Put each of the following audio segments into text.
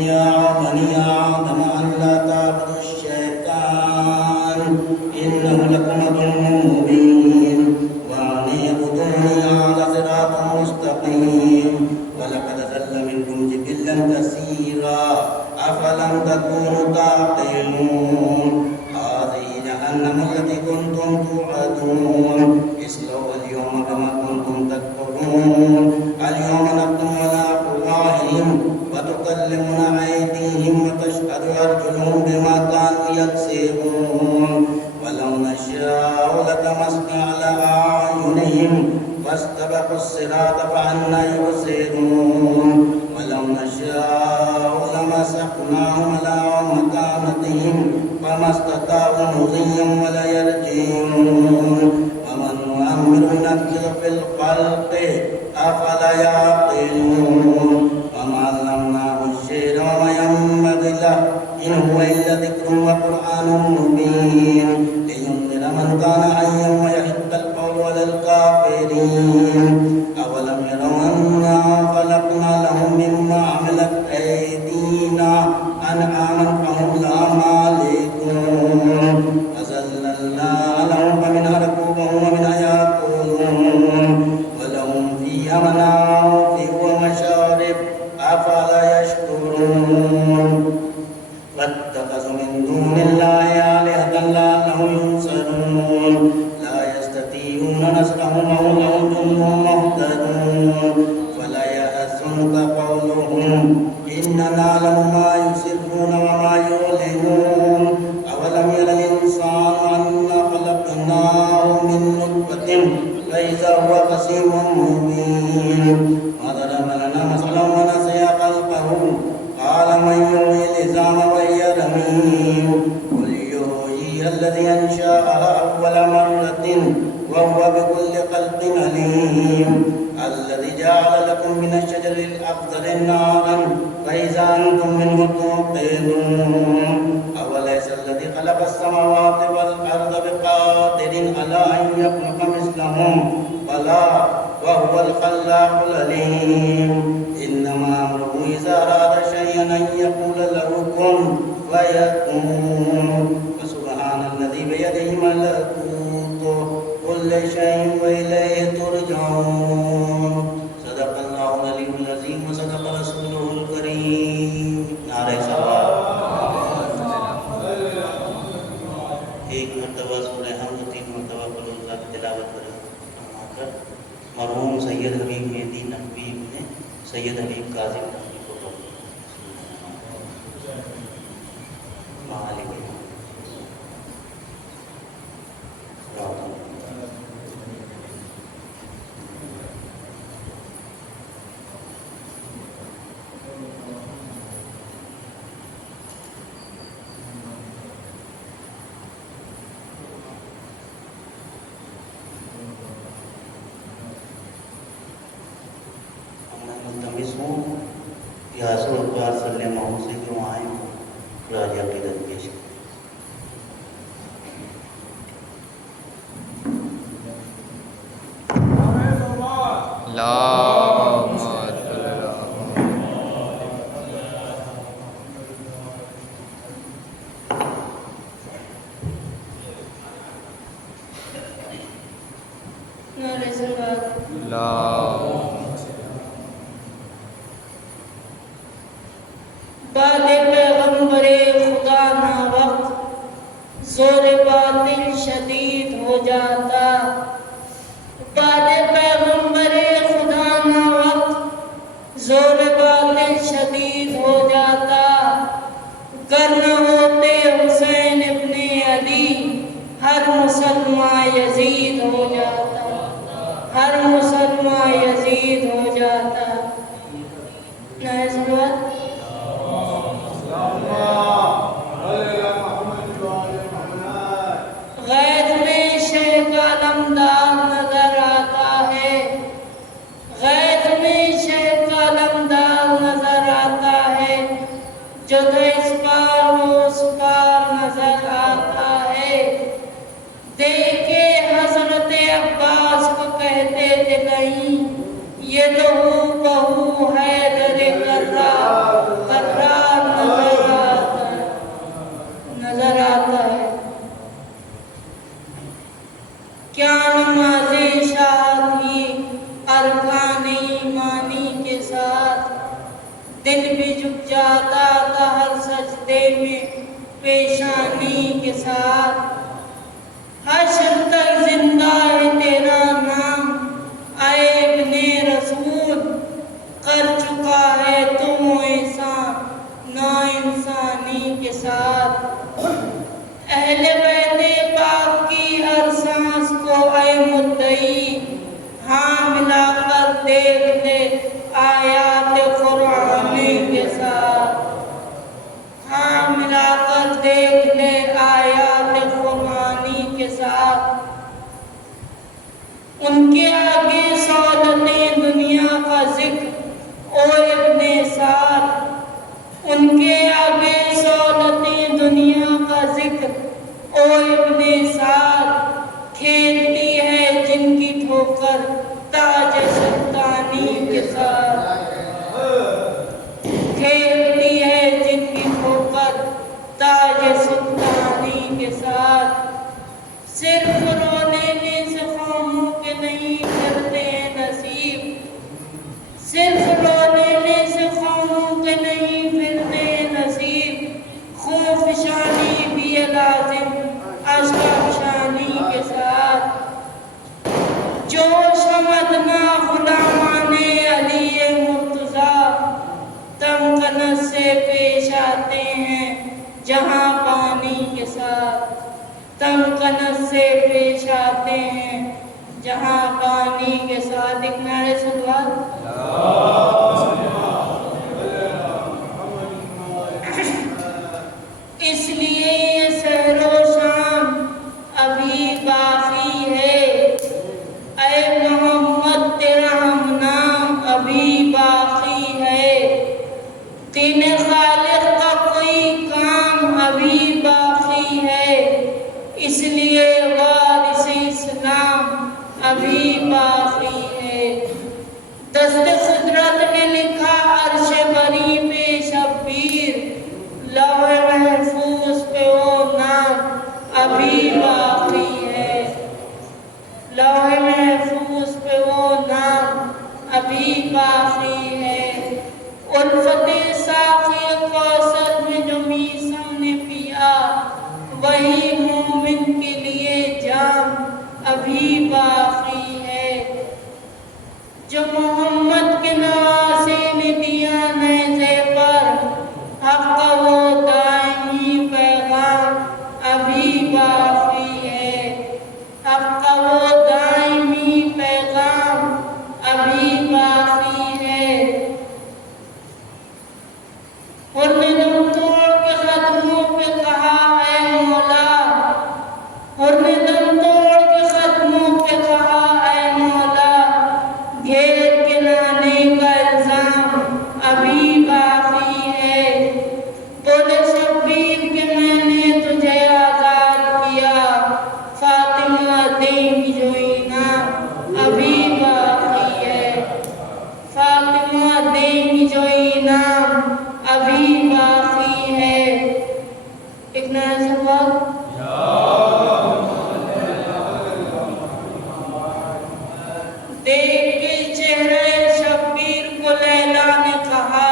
يا بني آدم أن لا تعبدوا الشيطان إنه لكم عدو مبين وأن اعبدوني على صراط مستقيم ولقد ضل منكم جبلا كثيرا أفلم تكونوا تعقلون هذه جهنم التي كنتم توعدون اصلوها اليوم بما كنتم تكفرون اليوم نختم على أفواههم وتكلمنا أيديهم وتشهد أرجلهم بما كانوا يكسبون ولو نشاء لطمسنا على أعينهم فاستبقوا الصراط فأنى يبصرون ولو نشاء لمسخناهم على مكانتهم فما استطاعوا مضيا ولا يرجعون ومن نؤمر ننكر في الخلق أفلا يعقلون وما علمناه الشعر وما ينبغي له إن هو إلا ذكر وقرآن مبين لينذر من كان حيا ويحق القول على الكافرين أولم يروا أنا خلقنا لهم مما عملت أيدينا أنعاما فهم لها مالكون فذللنا لهم فمنها ركوبهم ومنها يأكلون ولهم فيها منافع ومشارب أفلا يشكرون واتخذوا من دون الله آلهة لعلهم ينصرون لا يستطيعون نصرهم وهم لهم جند مهتدون ولا يحزنك قولهم إننا نعلم ما يسرون وما يعلنون أولم ير الإنسان أنا خلقناه من نطفة فإذا هو خصيم مبين وضرب لنا مثلا ونسي خلقه قال من يحيي العظام وهي رميم قل يحييها الذي أنشأها أول مرة وهو بكل خلق عليم الذي جعل لكم من الشجر الأخضر نارا فإذا أنتم منه توقدون أوليس الذي خلق السماوات والأرض بقادر على أن يخلق مثلهم بلى وهو الخلاق العليم إنما أمره إذا أراد شيئا أن يقول له كن فيكون فسبحان الذي بيده ملكوت كل شيء وإليه ترجعون صدق الله العلي العظيم وصدق رسوله الكريم نعرہ صلوات ایک مرتبہ سورہ حمد 3 مرتبہ قلوب کی تلاوت کریں مرحوم سید حبیب مہدی نقوی نے سید حبیب کاظم نقوی کو مالک یا رسول اللہ صلی اللہ علیہ وسلم سے کیوں آئے راجہ کی درپیش بعد پیغمبر خدا نہ وقت زور باطل شدید ہو جاتا بعد پیغمبر خدا نہ وقت زور باطل شدید ہو جاتا گر نہ ہوتے حسین ابن علی ہر مسلمان یزید ہو جاتا ہر مسلمان یزید ہو جاتا غیر میں شیخ علمدار نظر آتا ہے غیر میں شیخ علمدار نظر آتا ہے جو اس پار وہ اس پار نظر آتا ہے دیکھے حضرت عباس کو کہتے تھے نہیں یہ تو بہو حیدر کرار دل بھی جھک جاتا تھا ہر سجدے میں پیشانی کے ساتھ. حشر تک زندہ ہے تیرا نام اے ابن رسول، کر چکا ہے تم احسان نا انسانی کے ساتھ. اہل بیت پاک کی ہر سانس کو اے مدعی ہاں ملا کر دیکھ لے آیات قرآنی کے ساتھ. ہاں ملا کر دیکھ لے آیات قرآنی کے ساتھ. ان کے آگے سعادتیں دنیا کا ذکر او ابن سعد، ان کے آگے سعادتیں دنیا کا ذکر او ابن سعد. کھیلتی ہے جن کی ٹھوکر تاج سلطانی کے ساتھ، کھیلتی ہے جن کی ٹھوکر تاج سلطانی کے ساتھ. صرف رونے سے قوموں کے نہیں کرتے ہیں نصیب، صرف رونے سے قوموں کے نہیں پھرتے ہیں نصیب. خوف شانی بھی ہے لازم اشرف شانی کے ساتھ. جوش مدنا غلامان علی مرتضیٰ تمکنت سے پیش آتے ہیں جہاں پانی کے ساتھ، تمکنت سے پیش آتے ہیں جہاں پانی کے ساتھ. ایک نعرہ صلوات. اس لیے یہ سحر و شام ابھی باقی ہے، اے محمد تیرا ہم نام ابھی باقی ہے. دین خالق کا کوئی کام ابھی باقی ہے، اس لیے وارث اسلام ابھی باقی ہے. دست قدرت نے لکھا عرش بری پہ شبیر، لوح محفوظ پہ وہ نام ابھی باقی ہے، لوح محفوظ پہ وہ نام ابھی باقی ہے. الفت ساقی کوثر میں جو میسم نے پیا وہی مومن کے لیے جام ابھی باقی ہے. جو محمد کے نواسے نے دیا نیزے پر حق کا وہ دائمی پیغام ابھی باقی ہے، حق کا وہ دائمی پیغام ابھی باقی ہے. اور نے دم توڑ کے قدموں پہ کہا اے مولا، اور نے دم توڑ کے قدموں پہ کہا اے مولا، گھیر کے لانے کا الزام ابھی باقی ہے. بولے شبیر کہ میں نے تجھے آزاد کیا، فاطمہ دیں گی جو انعام ابھی باقی ہے، فاطمہ دیں گی جو انعام ابھی باقی ہے. ایک نیا سوال. دیکھ کے چہرے شبیر کو لیلا نے کہا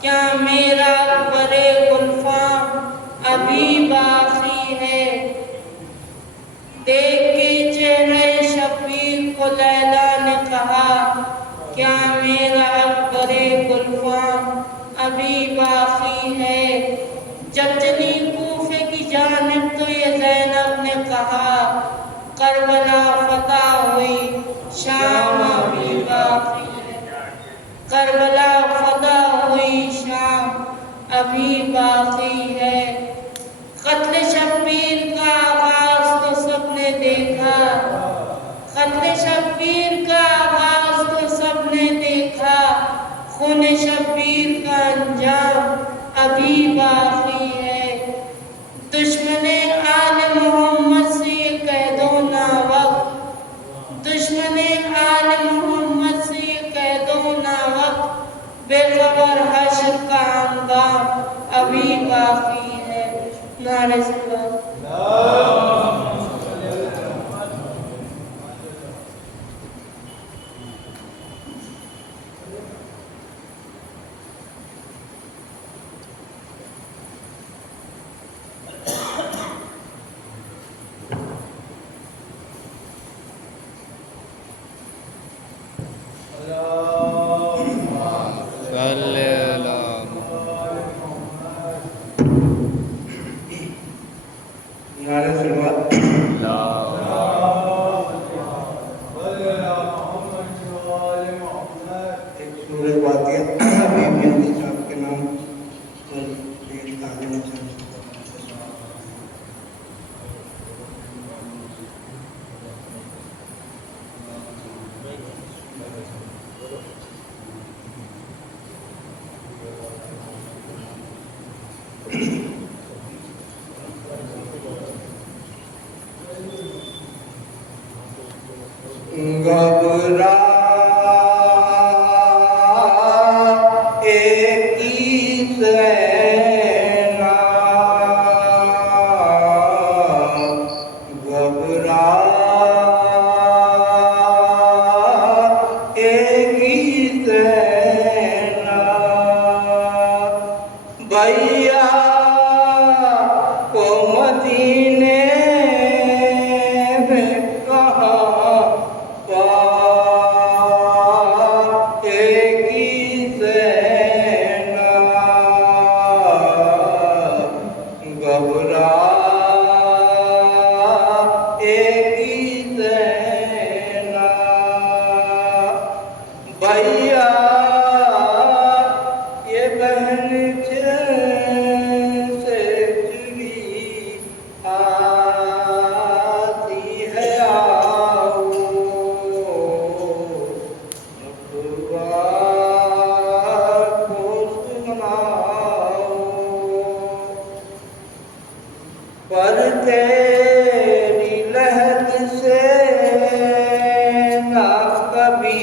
کیا میرا برے گلفام ابھی باقی ہے. دیکھ کے چہرے شبیر کو لیلا نے کہا کیا میرا برے گلفام ابھی باقی ہے. جب چلی کوفے کی جانب تو یہ زینب نے کہا کربلا فتح ہوئی شام ابھی باقی ہے، کربلا فتح ہوئی شام ابھی باقی ہے. قتل شبیر کا آغاز تو سب نے دیکھا، قتل شبیر کا آغاز تو سب نے دیکھا، خون شبیر کا انجام ابھی باقی ہے. دشمن آل محمد سے یہ کہہ دو نا وقت، دشمن آل محمد سے یہ کہہ دو نا وقت، بے خبر حشر کا انجام ابھی باقی ہے. نعرہ صلوات. صلی اللہ نعرہ سلوات ایک سورہ واقعہ حبیب مہدی صاحب کے نام پر پیش کرنا چاہتا ہوں۔ بھیا کو مدینے میں کہاں پائے گی زینب گھبرائے گی زینب بھیا یہ بہن جیسے چڑی آتی ہے آؤ مقبار کو سناؤ پر تیری لہد سے نہ کبھی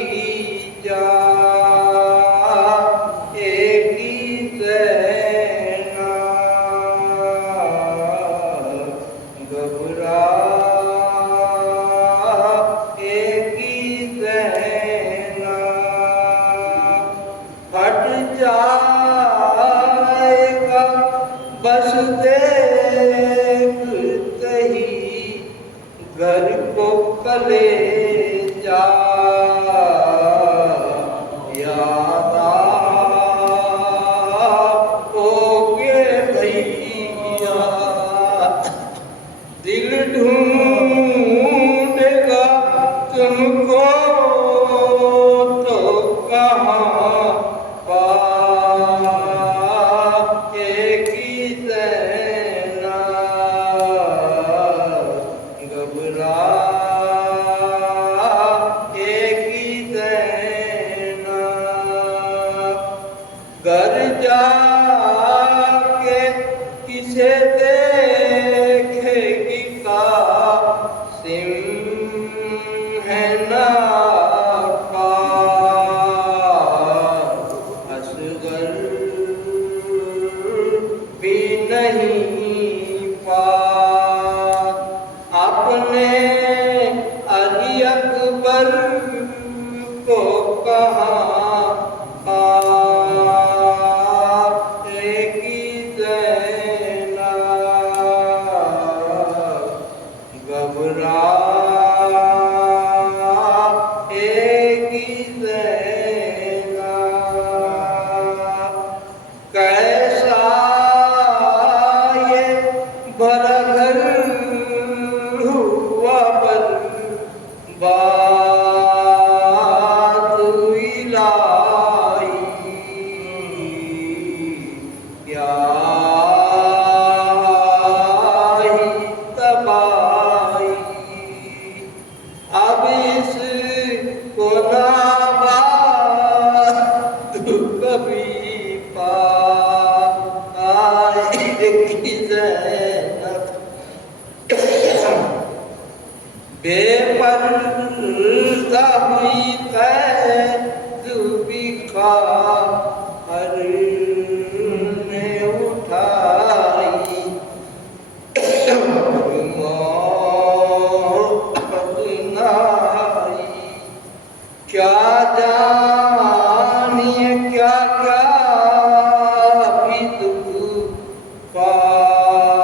ہٹ جائے گا بس دیکھتے ہی گھر کو کلیجہ یاد آؤگے بھیا دل ڈھونڈے گا تم کو تو کہاں پائے گی زینب گھبرائے گی زینب گھر جا کے کسے دیکھے گی قاسم ہے ناکار اصغر بھی نہیں پاک اپنے علی اکبر کو کہاں پائے گی زینب گھبرائے گی زینب کیسا یہ بھرا گھر ہوا برباد الہی کیا ہی تباہی اب اس کو ناباد کبھی پائے گی زینب بے پردہ ہوئی قید بھی خواہر نے اٹھائی موت نائی کیا جانیے کیا کیا بھی دکھ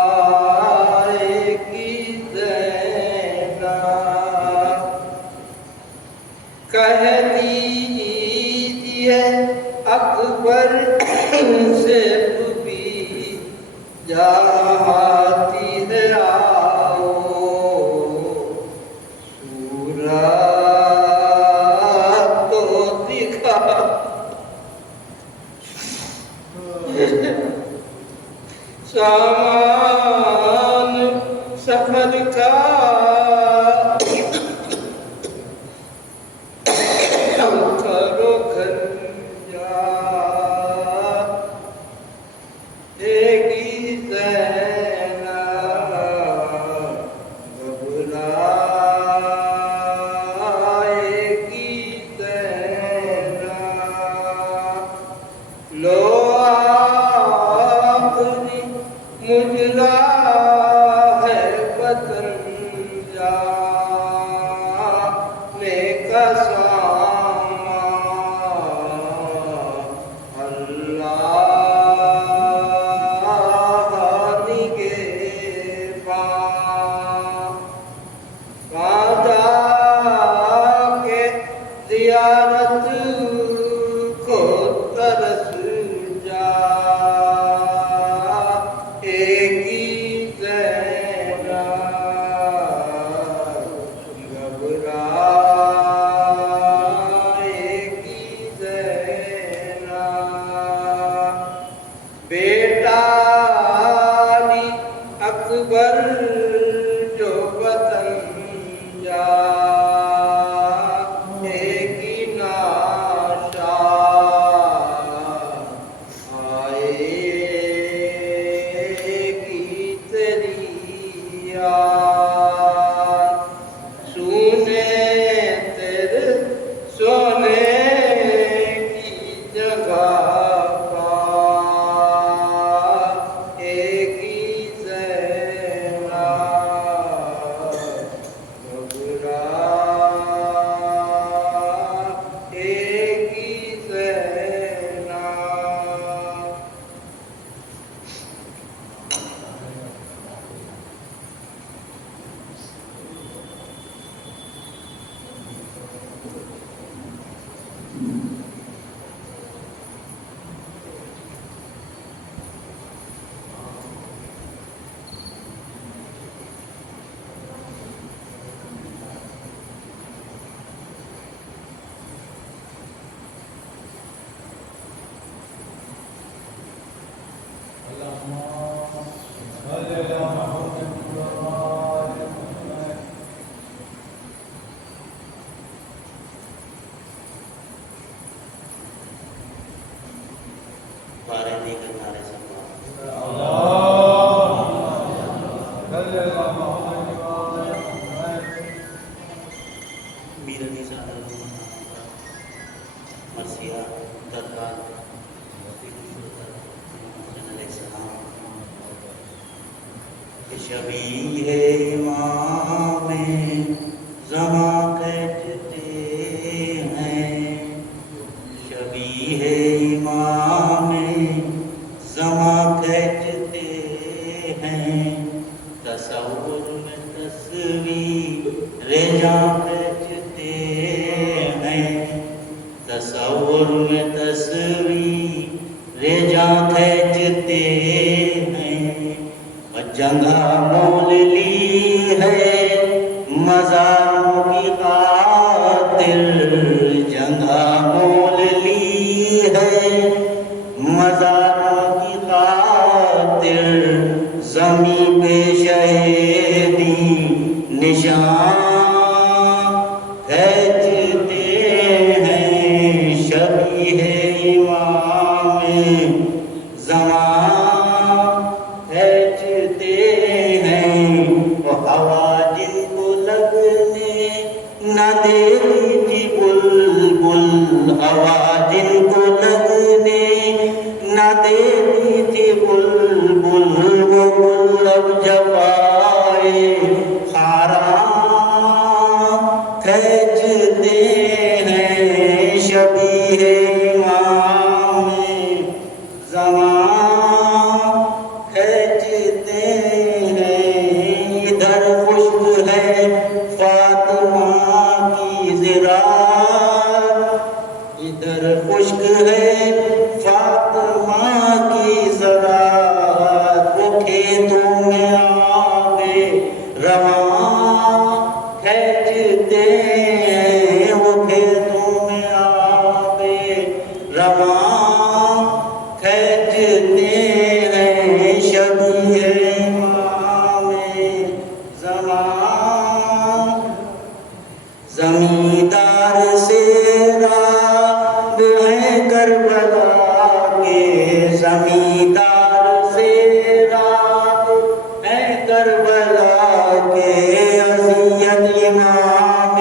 پائے گی زینب کہہ دیجئے اکبر سے بھی جاتی ہے آؤ صورت تو دکھا سامان سفر کا کرو گھر جا گی زینب گھبرائے گی زینب لو آخری مجرا ہے وطن جانے کا سامان اللہ نگہباں وہاں جا کے زیارت کو ترس جائے گی زینب گھبرائے گی زینب بیٹا علی اکبر جو وطن جائے گی ناشاد آئے گی تیری یاد سونے کی جگہ پائے گی زینب گھبرائے گی زینب بارے دے کر نعرے سے میر علی صاحب مرثیہ دربار علیہ السلام شبیہ امام زماں کہتے ہیں شبیہ امام زماں کہتے ہیں تصور میں تصویر رجا کہتے ہیں تصور میں تصویر رجا کہتے ہیں جگہ مول لی ہے مزاروں کی خاطر جگہ مول لی ہے مزاروں کی خاطر زمین پہ شہیدی نشان کھینچتے ہیں شبیہ امام زمان کھینچتے ہیں وہ ہوا جن کو لگنے نہ دیتی تھی بلبل ہوا جن کو لگنے نہ دیتی تھی بلبل وہ گل اب جب آئے خاران کھینچتے ہیں شبیہ امام زمان کھینچتے ہیں ادھر خشک ہے فاطمہ کی زراعت ادھر خشک ہے زمیندار سے رات ہے کربلا کے اذیت امام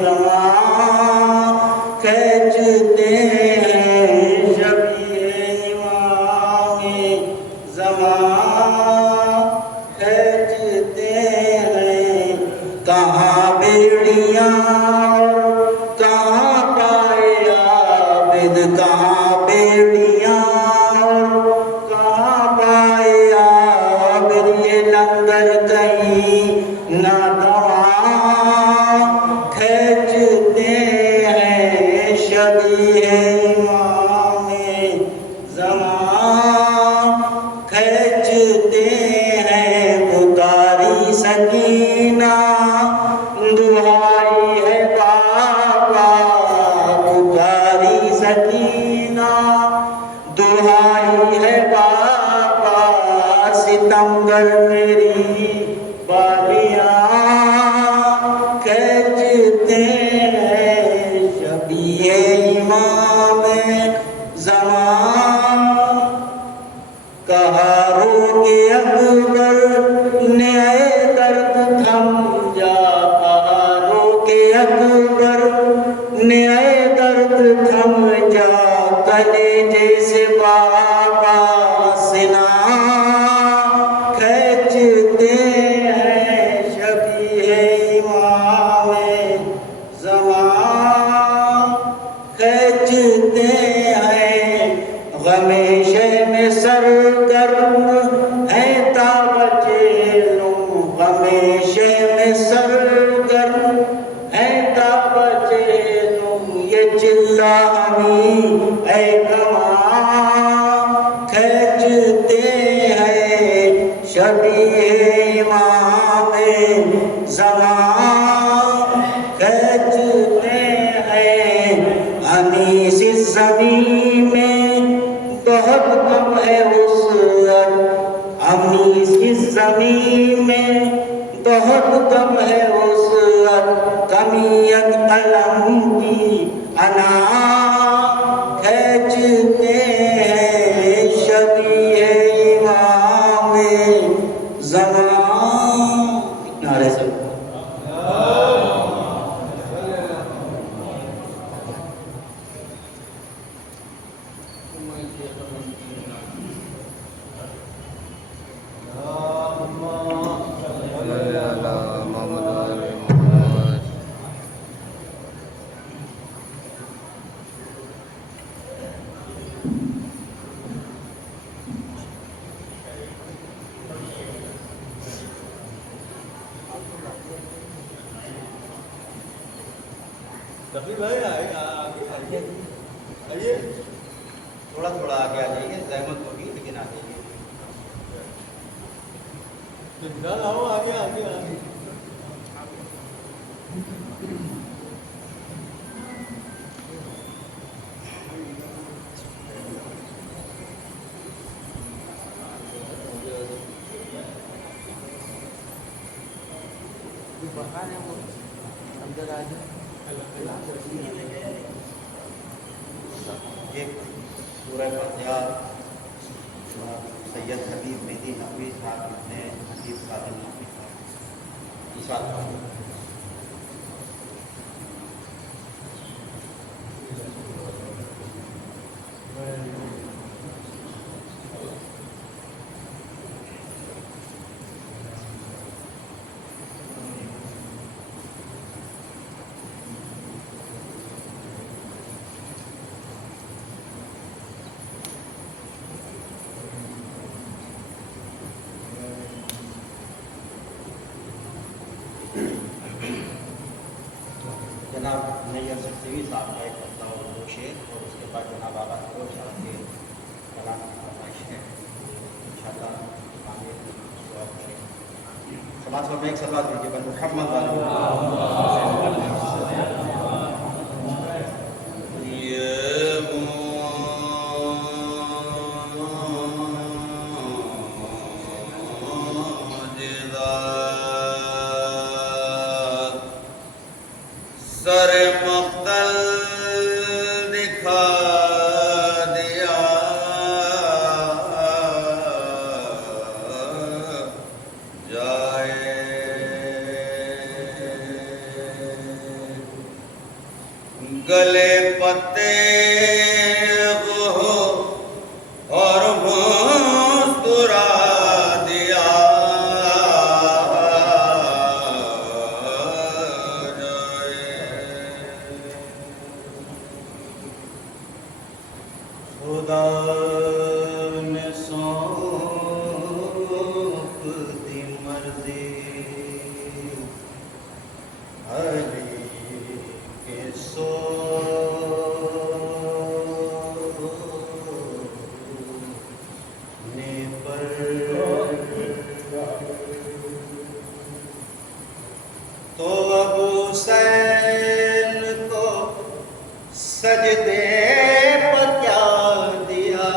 زمان کھینچتے ہیں شبیہ امام زمان کھینچتے ہیں کہاں بیڑیاں کہاں پائے عابد کہاں بیڑیاں کہاں پائے عابد یہ لنگر کہیں نہ تمام کھینچتے ہیں شبیہ امام زمان کھینچتے ہیں پکاری سکینہ دعائی ہے بابا پکاری سکینہ دعائی ہے بابا ستمگر میری بالیاں کھینچتے ہیں شبیہ امام زمان کہا رو کے اکبر نے اے درد تھم جا کہا رو کے اکبر نے اے درد تھم جا کلیجے سے بابا سنا کھینچتے ہیں شبیہ امام زمان کھینچتے ہیں غم شہ میں سرگرم ہے تا بچیلوں غم شہ میں سرگرم ہے تا بچیلوں یہ چلا ہمیں اے کمان کھینچتے ہیں شبیہ امام زمان کھینچتے ہیں انیس اس زمین میں بہت کم ہے وسعت انیس اس زمین میں بہت کم ہے وسعت کمیت قلم کی انا کھینچتے ہیں شبیہ امام زمان نعرے سے تقریب بھائی آئیے تھوڑا تھوڑا آگے آ جائیے زحمت ہوگی لیکن آ جائیے آؤ آگے آگے آگے یہ سورہ فاتحہ سید حبیب مہدی نقوی صاحب نے حدیث خاتم نقوی صاحب جناب نیر سکسوی صاحب کا ایک ہفتہ اور دو شعر اور اس کے بعد جناب آباد فروغ صاحب کے کلام کی فرمائش ہے انشاءاللہ سماج میں ایک سلوات دیجیے بن محمد سر مقتل دکھا دیا نے سونپ دی مرضی علی کے سونے پر تو ابو حسین کو سجدے پر کیا دیا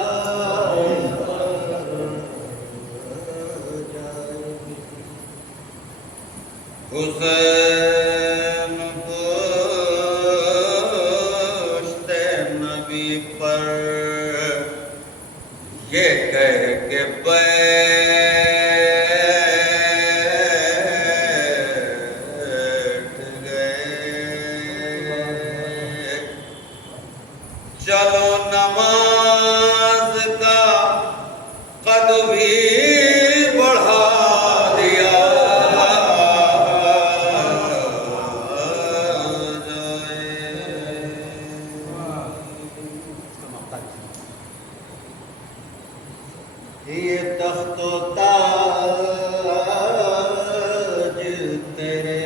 حسین گوشت نبی پر یہ کہہ کے بیٹھ گئے چلو نماز کا قد بھی بڑھا دیا یہ تخت و تاج تیرے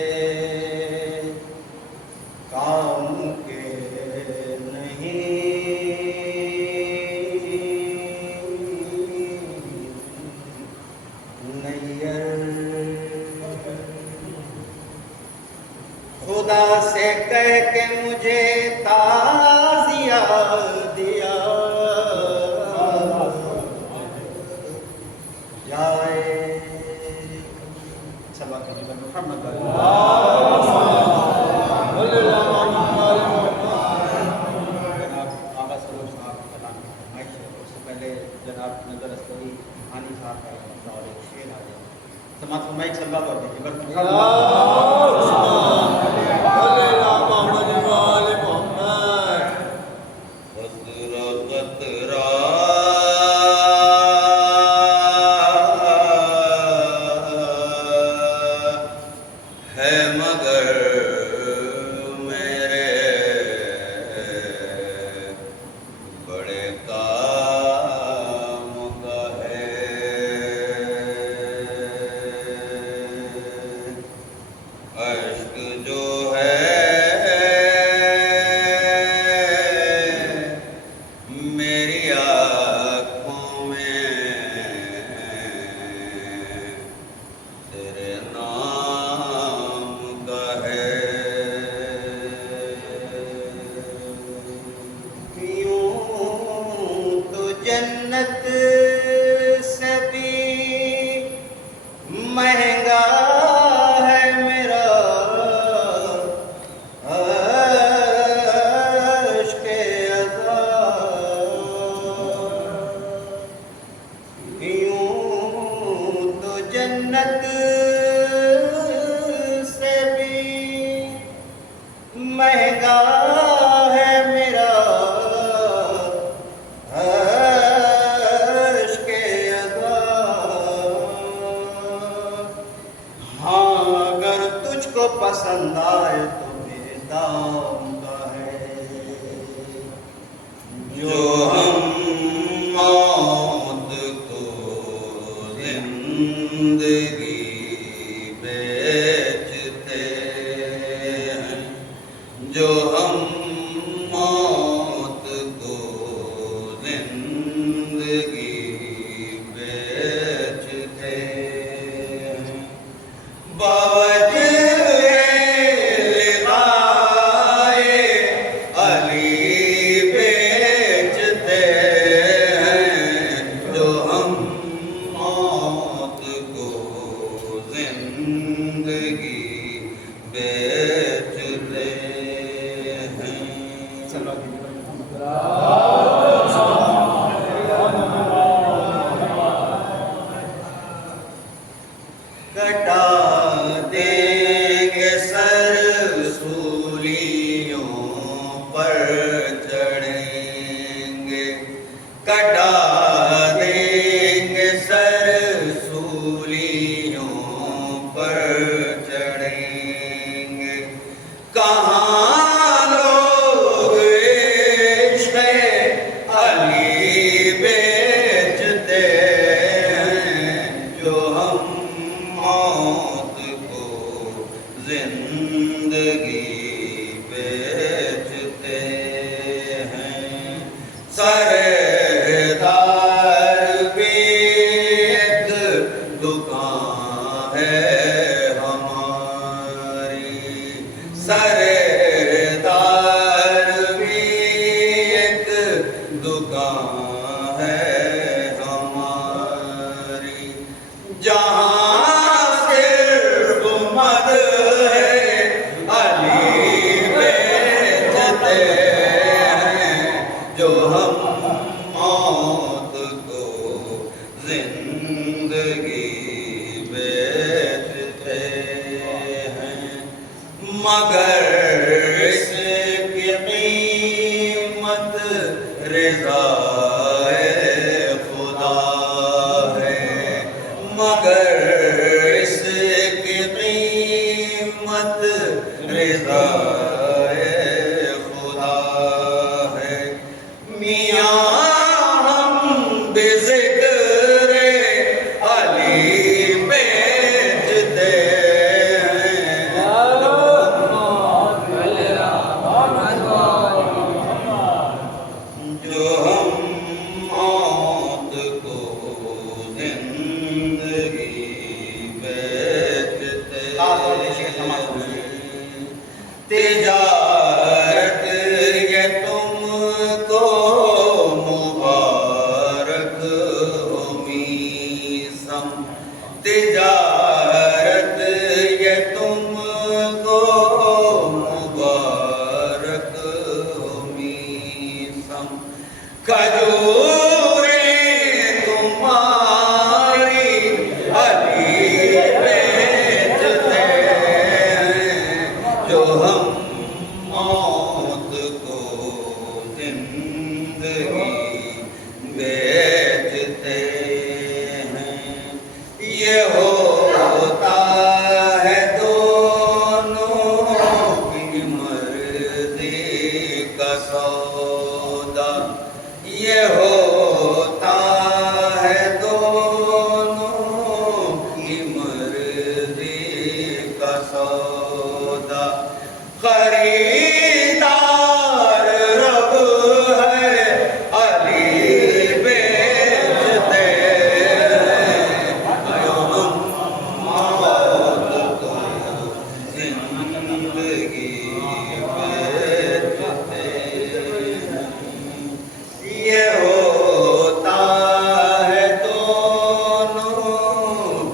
کام کے خدا سے کہہ کے مجھے تعزیہ دیا جائے سبا کے جبر محمد آغا صدر صاحب کا کلام اس سے پہلے جناب نظر اسکری آنی صاحب کا اور ایک شعر آ جائے سماعت کو مائک سلوا کر دیجیے جنت سے بھی مہنگا ہے میرا عشق عذاب یوں تو جنت سے بھی مہنگا ہے میرا پسند آئے تو میرے دام کا ہے جو ہم موت کو زندگی بیچتے ہیں جو ہم موت کو زندگی بیچتے ہیں کٹا دیں گے سر سولیوں پر چڑھیں گے کٹا دیں گے سر سولیوں پر چڑھیں گے کہاں لوگ عشق علی بھی ذکر علی بیچتے ہیں جو ہم موت کو زندگی بیچتے ہیں تجارت یہ تم کو مبارک ہو میسم تجارت یہ تم کو مبارک ہو میسم کھجوریں تمہاری علی بیچتے ہیں جو ہم موت کو زندگی بیچتے ہیں یہ ہوتا ہے دونوں کی مرضی کا سودا یہ ہوتا ہے دونوں کی مرضی کا سودا خریدار رب ہے علی بیچتے ہیں جو ہم موت کو زندگی بیچتے ہیں یہ ہوتا ہے دونوں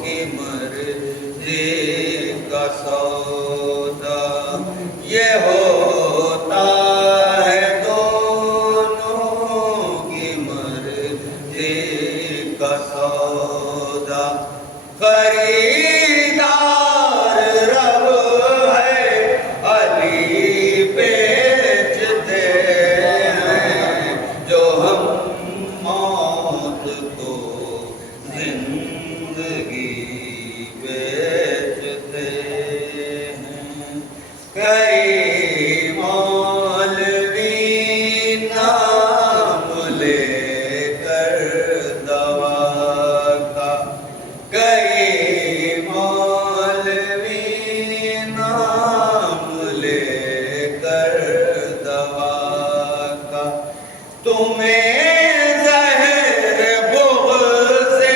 کی مرضی کا سودا یہ ہوتا ہے دونوں کی مرضی کا سودا خریدار رب ہے علی بیچتے ہیں جو ہم موت کو زندگی بیچتے ہیں کئی مولوی نام لے کر دوا کا کئی مولوی نام لے کر دوا کا تمہیں زہر بغض سے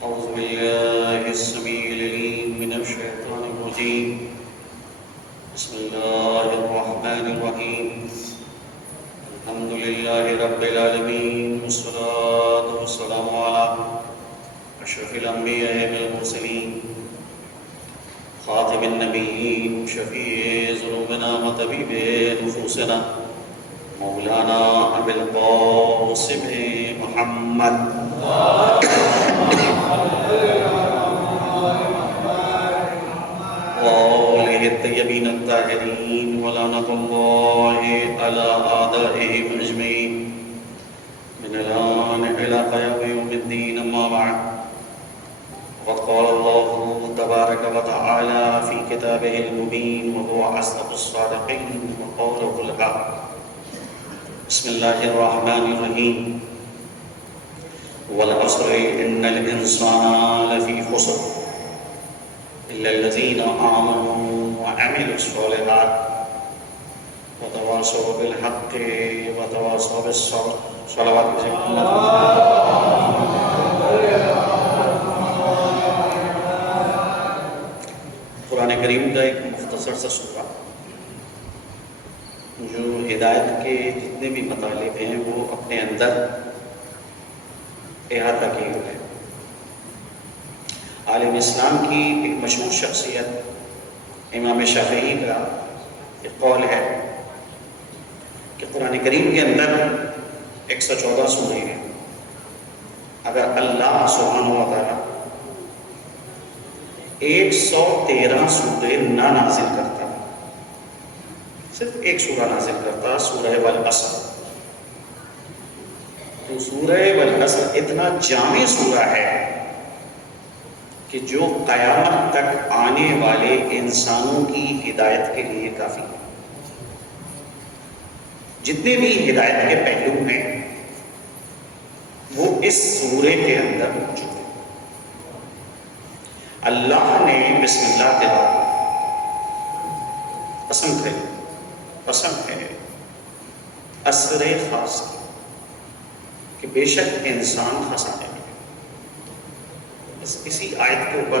أعوذ بالله السميع العليم من الشيطان الرجيم بسم الله الرحمن الرحيم الحمد لله رب العالمين والصلاة والسلام على أشرف الأنبياء والمرسلين خاتم النبيين شفيع ذنوبنا وطبيب نفوسنا مولانا أبي القاسم محمد وآله الطيبين الطاهرين ولعنة الله على أعدائهم أجمعين من الآن إلى قيام يوم الدين أما بعد وقال الله تبارك وتعالى في كتابه المبين وهو أصدق الصادقين وقوله الحق بسم الله الرحمن الرحيم والعصر إن الإنسان لفي خسر إلا الذين آمنوا وعملوا الصالحات وتواصوا بالحق وتواصوا بالصبر صلوات قرآن کریم کا ایک مختصر سا سورہ جو ہدایت کے جتنے بھی مطالب ہیں وہ اپنے اندر احاطہ کیے ہوئے ہیں۔ عالم اسلام کی ایک مشہور شخصیت امام شافعی کا ایک قول ہے کہ قرآن کریم کے اندر 114 سورے ہیں، اگر اللہ سبحانہ و تعالیٰ 113 سورے نہ نازل کرتا، صرف ایک سورہ نازل کرتا، سورہ والعصر، تو سورہ والعصر اتنا جامع سورہ ہے کہ جو قیامت تک آنے والے انسانوں کی ہدایت کے لیے کافی ہے۔ جتنے بھی ہدایت کے پہلو ہیں وہ اس سورے کے اندر موجود ہے۔ اللہ نے بسم اللہ کے بعد قسم ہے عصر خاص کی کہ بے شک انسان خسارے میں ہے۔ بس اسی آیت کے اوپر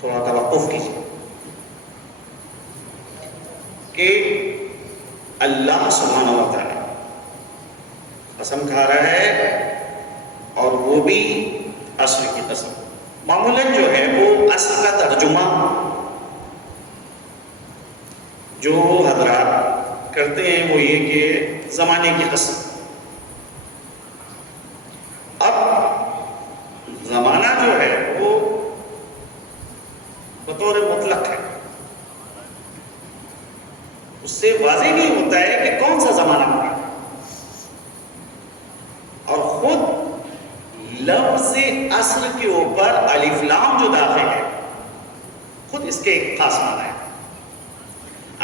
تھوڑا توقف کیجیے کہ اللہ سبحانہ و تعالی قسم کھا رہا ہے، اور وہ بھی عصر کی قسم۔ معمولاً جو ہے وہ عصر کا ترجمہ جو حضرات کرتے ہیں وہ یہ کہ زمانے کی قسم۔ اب زمانہ جو ہے وہ بطور مطلق ہے، اس سے واضح نہیں ہوتا ہے کہ کون سا زمانہ ہو رہا ہے، اور خود لفظ عصر کے اوپر الف لام جو داخل ہے خود اس کے ایک خاص معنی ہے۔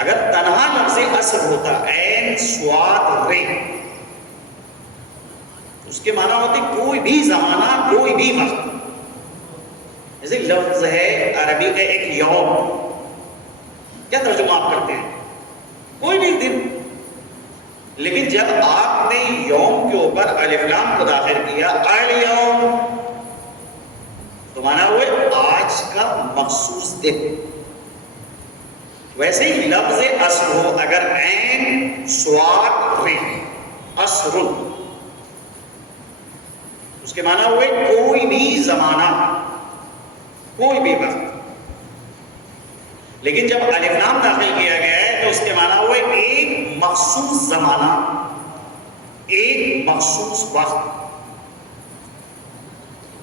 اگر تنہا لفظ عصر ہوتا عین صاد رے، اس کے معنی ہوتے کوئی بھی زمانہ، کوئی بھی وقت۔ جیسے لفظ ہے عربی کا ایک یوم، کیا ترجمہ آپ کرتے ہیں؟ کوئی بھی دن۔ لیکن جب آپ نے یوم کے اوپر الف لام کو داخل کیا الیوم، تو مانا ہوئے آج کا مخصوص دن۔ ویسے ہی لفظ عصر ہو اگر عین صاد ر عصر، اس کے معنی ہوئے کوئی بھی زمانہ، کوئی بھی وقت۔ لیکن جب الف لام داخل کیا گیا ہے تو اس کے معنی ہوئے ایک مخصوص زمانہ، ایک مخصوص وقت۔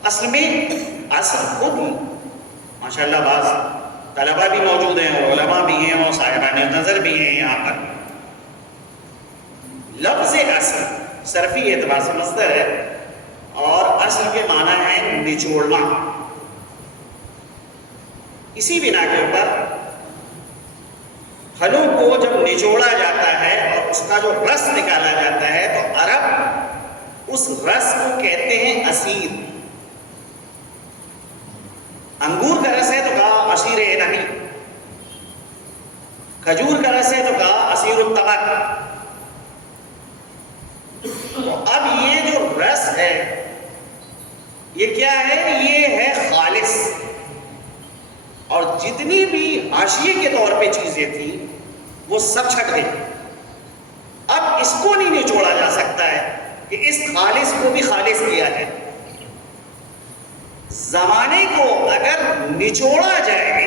اصل میں عصر خود ماشاءاللہ بعض طلبہ بھی موجود ہیں، اور علماء بھی ہیں، اور صاحبان نظر بھی ہیں یہاں پر۔ لفظ عصر صرفی اعتبار سے مصدر ہے، اور عصر کے معنی ہے نچوڑنا۔ اسی بنا کے اوپر پھلوں کو جب نچوڑا جاتا ہے اور اس کا جو رس نکالا جاتا ہے تو عرب اس رس کو کہتے ہیں عصیر۔ انگور کا رس ہے تو کہا عصیر نبی، کھجور کا رس ہے تو کہا عصیر التمر۔ تو اب یہ جو رس ہے یہ کیا ہے؟ یہ ہے خالص، اور جتنی بھی حاشیے کے طور پہ چیزیں تھیں وہ سب چھٹ گئی۔ اب اس کو نہیں نچوڑا جا سکتا ہے کہ اس خالص کو بھی خالص کیا ہے۔ زمانے کو اگر نچوڑا جائے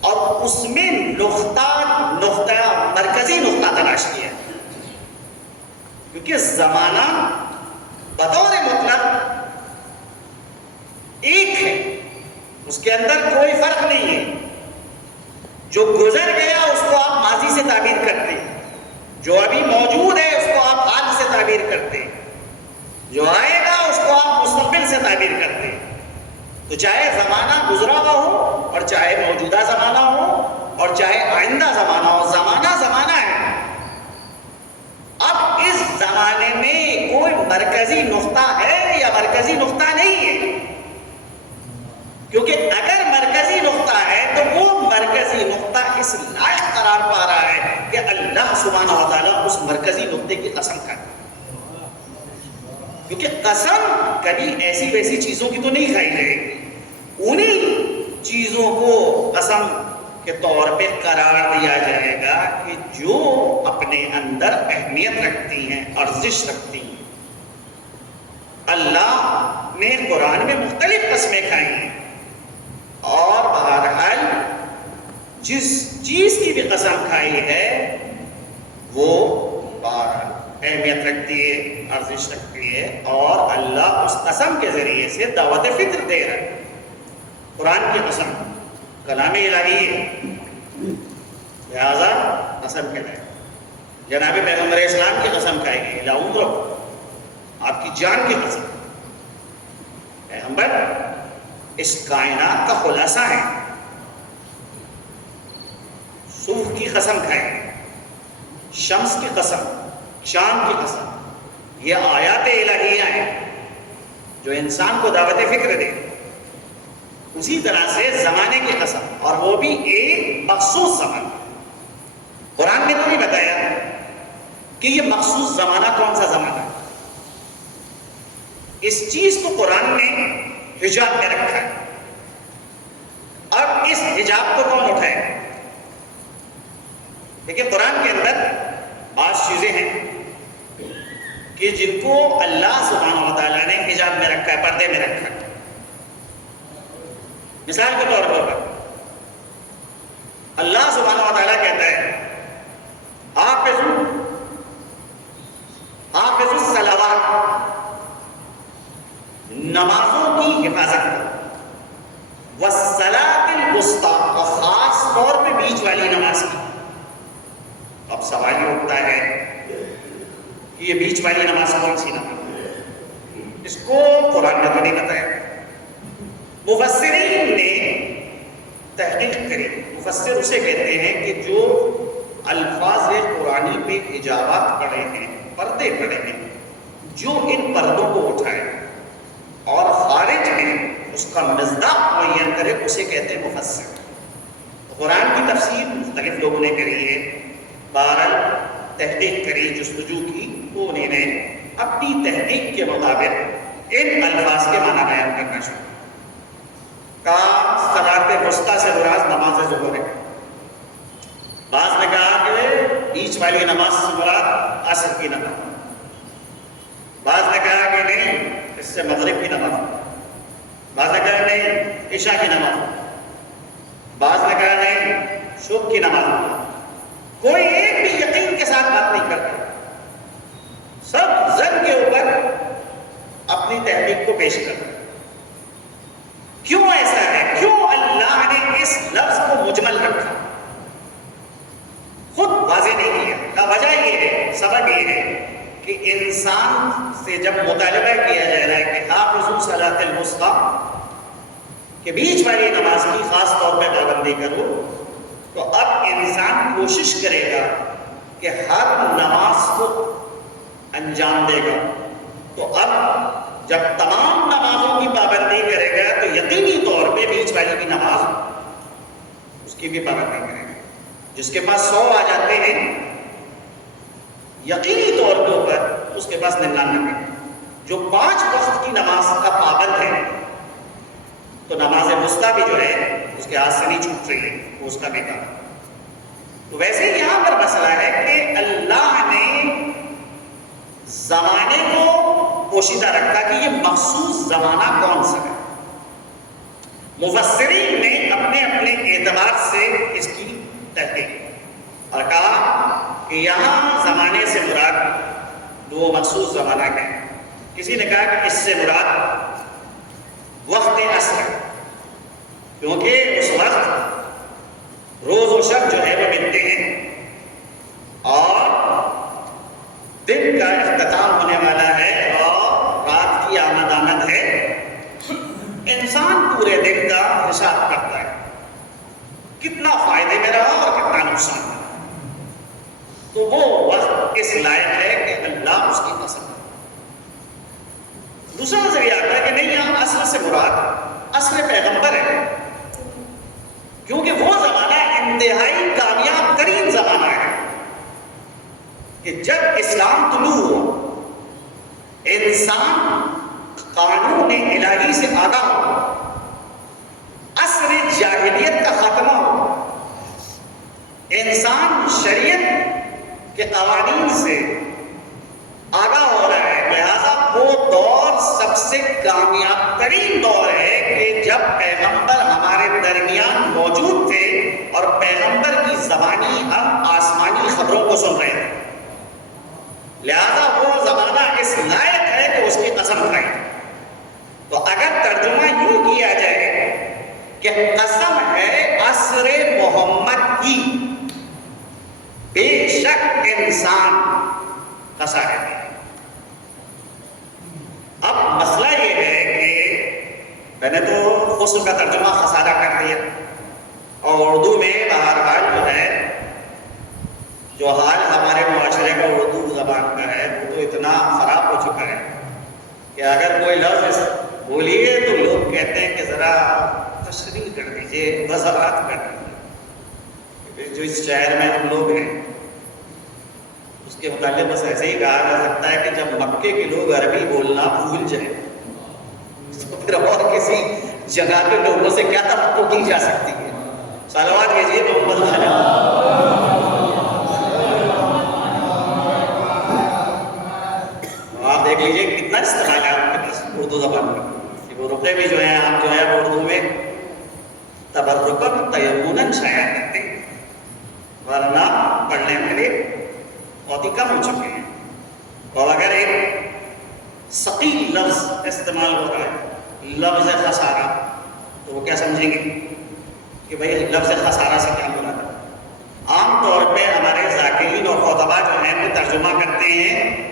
اور اس میں نقطہ مرکزی نقطہ تلاش کیا، کیونکہ زمانہ بطور مطلق ایک ہے، اس کے اندر کوئی فرق نہیں ہے۔ جو گزر گیا اس کو آپ ماضی سے تعبیر کرتے ہیں، جو ابھی موجود ہے اس کو آپ حال سے تعبیر کرتے ہیں، جو آئے گا اس کو آپ مستقبل سے تعبیر کرتے ہیں۔ تو چاہے زمانہ گزرا ہوا ہو، اور چاہے موجودہ زمانہ ہو، اور چاہے آئندہ زمانہ ہو، زمانہ زمانہ ہے۔ اب اس زمانے میں کوئی مرکزی نقطہ ہے یا مرکزی نقطہ نہیں ہے، کیونکہ اگر مرکزی نقطہ ہے تو وہ مرکزی نقطہ اس لائق قرار پا رہا ہے کہ اللہ سبحانہ و تعالیٰ اس مرکزی نقطے کی قسم کرے۔ کیونکہ قسم کبھی ایسی ویسی چیزوں کی تو نہیں کھائی جائے گی، انہی چیزوں کو قسم کے طور پہ قرار دیا جائے گا کہ جو اپنے اندر اہمیت رکھتی ہیں، ارزش رکھتی ہیں۔ اللہ نے قرآن میں مختلف قسمیں کھائی ہیں، اور بہرحال جس چیز کی بھی قسم کھائی ہے وہ بہرحال اہمیت رکھتی ہے، ارزش رکھتی ہے، اور اللہ اس قسم کے ذریعے سے دعوت فطر دے رہا ہے۔ قرآن کی قسم کلام الہی ہے، لہذا قسم کہتا ہے۔ جناب پیغمبر اسلام کی قسم کھائی گئی، لا عمرک، آپ کی جان کی قسم۔ پیغمبر اس کائنات کا خلاصہ ہے، صبح کی قسم کھائیں، شمس کی قسم، چاند کی قسم. یہ آیات الہیہ ہیں جو انسان کو دعوت فکر دے. اسی طرح سے زمانے کی قسم، اور وہ بھی ایک مخصوص زمانہ. قرآن نے تو نہیں بتایا کہ یہ مخصوص زمانہ کون سا زمانہ ہے. اس چیز کو قرآن نے حجاب میں رکھا ہے. اب اس حجاب کو کون اٹھائے؟ دیکھیں قرآن کے اندر بعض چیزیں ہیں کہ جن کو اللہ سبحانہ و تعالیٰ نے حجاب میں رکھا ہے، پردے میں رکھا ہے. مثال کے طور پر اللہ سبحانہ و تعالیٰ کہتا ہے حافظوا الصلوات، نمازوں کی حفاظت کرو، والصلاۃ الوسطیٰ، اور خاص طور پہ بیچ والی نماز کی. اب سوال یہ اٹھتا ہے کہ یہ بیچ والی نماز کون سی نماز ہے؟ اس کو قرآن نے تو نہیں بتایا. مفسرین نے تحقیق کری. مفسر اسے کہتے ہیں کہ جو الفاظ قرآنی پہ حجابات پڑے ہیں، پردے پڑے ہیں، جو ان پردوں کو اٹھائے اور خارج میں اس کا مصداق معین کرے، اسے کہتے ہیں مفسر. قرآن کی تفسیر مختلف لوگوں نے کری ہے. بہرحال تحقیق کری، جستجو کی، تو انہوں نے اپنی تحقیق کے مطابق ان الفاظ کے معنی بیان کرنا شروع کہا. صلاۃ وسطیٰ سے مراد نماز ظہر ہے. بعض نے کہا کہ بیچ والی نماز سے مراد عصر کی نماز. بعض نے کہا کہ نہیں، اس سے مغرب کی نماز. بعض نے کہا نہیں، عشاء کی نماز. بعض نے کہا نہیں، صبح کی نماز. کوئی ایک بھی یقین کے ساتھ بات نہیں کرتا، سب زن کے اوپر اپنی تحقیق کو پیش کرتا. کیوں ایسا ہے؟ کیوں اللہ نے اس لفظ کو مجمل رکھا؟ خود واضح نہیں کیا. کا وجہ یہ ہے، سبب یہ ہے کہ انسان سے جب مطالبہ کیا جا رہا ہے کہ حافظوا الصلاۃ الوسطیٰ، کہ بیچ والی نماز کی خاص طور پہ پابندی کرو، تو اب انسان کوشش کرے گا کہ ہر نماز کو انجام دے گا. تو اب جب تمام نمازوں کی پابندی کرے گا تو یقینی طور پہ بیچ والی کی نماز اس کی بھی پابندی کرے گا. جس کے پاس 100 آ جاتے ہیں یقینی طور کے اوپر اس کے پاس 99. جو 5 وقت کی نماز کا پابند ہے تو نماز وسطیٰ بھی جو ہے اس کے ہاتھ سے نہیں چھوٹ رہی ہے، وہ اس کا بھی کام. تو ویسے یہاں پر مسئلہ ہے کہ اللہ نے زمانے کو پوشیدہ رکھا کہ یہ مخصوص زمانہ کون سا ہے. مفسرین نے اپنے اپنے اعتبار سے اس کی تحقیق اور کہا کہ یہاں زمانے سے مراد 2 مخصوص زمانہ ہے. کسی نے کہا کہ اس سے مراد وقت عصر ہے، کیونکہ اس وقت روز و شب جو ہے وہ ملتے ہیں اور دن کا اختتام ہونے والا ہے اور رات کی آمد ہے. انسان پورے دن کا حساب کرتا ہے، کتنا فائدے میں رہا اور کتنا نقصان رہا. تو وہ وقت اس لائق ہے کہ اللہ اس کی قسم. دوسرا نظریہ آتا ہے کہ نہیں، یہاں عصر سے مراد عصر پیغمبر ہے، کیونکہ وہ زمانہ انتہائی کامیاب ترین زمانہ ہے کہ جب اسلام طلوع ہوا، انسان قانون الہی سے آگاہ ہوا، عصر جاہلیت کا خاتمہ ہوا، انسان شریعت کے قوانین سے آگاہ ہو رہا ہے. لہذا وہ دور سب سے کامیاب ترین دور ہے کہ جب پیغمبر ہمارے درمیان موجود تھے اور پیغمبر کی زبانی ہم آسمانی خبروں کو سن رہے ہیں. لہذا وہ زمانہ اس لائق ہے کہ اس کی قسم کھائیں. تو اگر ترجمہ یوں کیا جائے کہ قسم ہے عصر محمد کی، بے شک انسان خسارے میں. اب مسئلہ یہ ہے کہ میں نے تو خسر کا ترجمہ خسارہ کر دیا، اور اردو میں بہرحال جو ہے، جو حال ہمارے معاشرے کا اردو زبان زبان کا ہے وہ تو اتنا خراب ہو چکا ہے کہ اگر کوئی لفظ بولیے تو لوگ کہتے ہیں کہ ذرا تشریح کر دیجیے، وضاحت کر دیجیے۔ جو اس شہر میں ہم لوگ ہیں اس کے متعلق بس ایسے ہی کہا جا سکتا ہے کہ جب مکے کے لوگ عربی بولنا بھول جائیں تو پھر اور کسی جگہ کے لوگوں سے کیا توقع کی جا سکتی ہے؟ صلوات کیجیے محمد آپ دیکھ لیجیے کتنا استعمال ہے آپ کے پاس اردو زبان میں کہ وہ رقعے بھی جو ہیں آپ جو ہے اردو میں تبرکن تیمنن شائع کرتے ہیں، ورنہ پڑھنے کے لیے بہت ہی کم ہو چکے ہیں۔ اور اگر ایک ثقیل لفظ استعمال ہو رہا ہے، لفظ خسارہ، تو وہ کیا سمجھیں گے کہ بھئی لفظ خسارہ سے کیا مراد ہے؟ عام طور پہ ہمارے ذاکرین اور خطباء جو ہیں وہ ترجمہ کرتے ہیں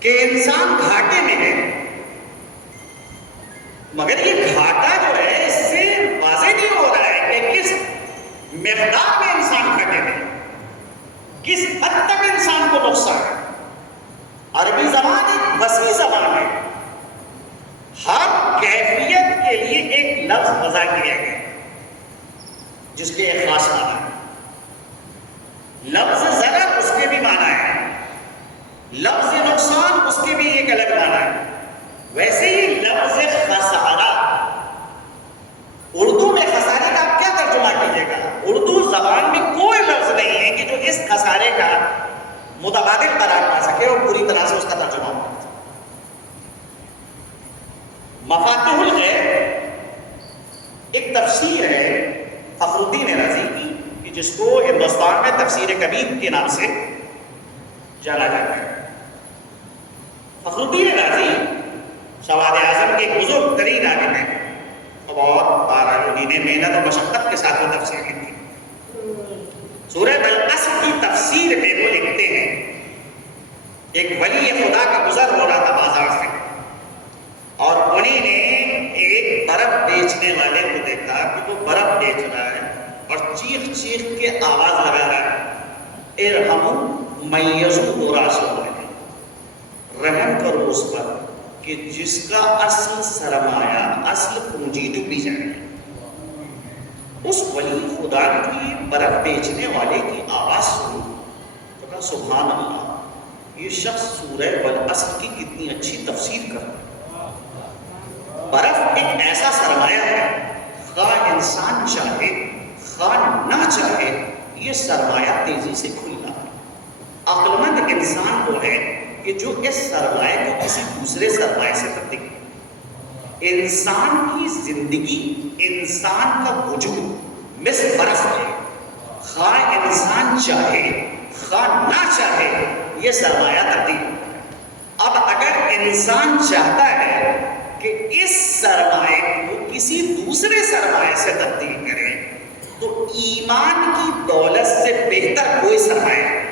کہ انسان گھاٹے میں ہے، مگر یہ گھاٹا جو ہے اس سے واضح نہیں ہو رہا ہے کہ کس مقدار میں انسان گھاٹے میں، کس حد تک انسان کو نقصان ہے۔ عربی زبان ایک وسیع زبان ہے، ہر کیفیت کے لیے ایک لفظ وضع کیا گیا جس کے ایک خاص معنی ہے۔ لفظ ضرر اس کے بھی معنی ہے، لفظ نقصان اس کے بھی ایک الگ معنی ہے۔ ویسے ہی لفظ خسارہ، اردو میں خسارے کا آپ کیا ترجمہ کیجیے گا؟ اردو زبان میں کوئی لفظ نہیں ہے کہ جو اس خسارے کا متبادل قرار پا سکے اور پوری طرح سے اس کا ترجمہ ہو۔ مفاتیح الغیب ایک تفسیر ہے فخر الدین رازی کی، جس کو ہندوستان میں تفسیر کبیر کے نام سے جانا جاتا ہے۔ فخر الدین رازی سواد اعظم کے بزرگ ترین عالم ہیں، اور انہوں نے محنت اور مشقت کے ساتھ وہ تفسیر کی تھی۔ سورہ القصر کی تفسیر میں وہ لکھتے ہیں ایک ولی خدا کا گزر ہو رہا تھا بازار سے، اور انہیں نے ایک برف بیچنے والے کو دیکھا کہ وہ برف بیچ رہا ہے اور چیخ چیخ کے آواز لگا رہا ہے، ارحموا من یضر راسه، رحم کرو اس پر کہ جس کا اصل سرمایہ، اصل پونجی ڈوبی جائے۔ اس ولی خدا کی برف بیچنے والے کی آواز سنی تو کہا سبحان اللہ، یہ شخص سورہ والعصر کی کتنی اچھی تفسیر کرتا ہے۔ برف ایک ایسا سرمایہ ہے، خواہ انسان چاہے خواہ نہ چاہے یہ سرمایہ تیزی سے کھلنا ہے۔ عقل مند انسان وہ ہے کہ جو اس سرمایہ کو کسی دوسرے سرمایہ سے تبدیل کرے۔ انسان کی زندگی، انسان کا وجود مثل برف ہے، خواہ انسان چاہے خواہ نہ چاہے یہ سرمایہ تبدیل کرے۔ اب اگر انسان چاہتا ہے کہ اس سرمایہ کو کسی دوسرے سرمایہ سے تبدیل کرے تو ایمان کی دولت سے بہتر کوئی سرمایہ نہیں۔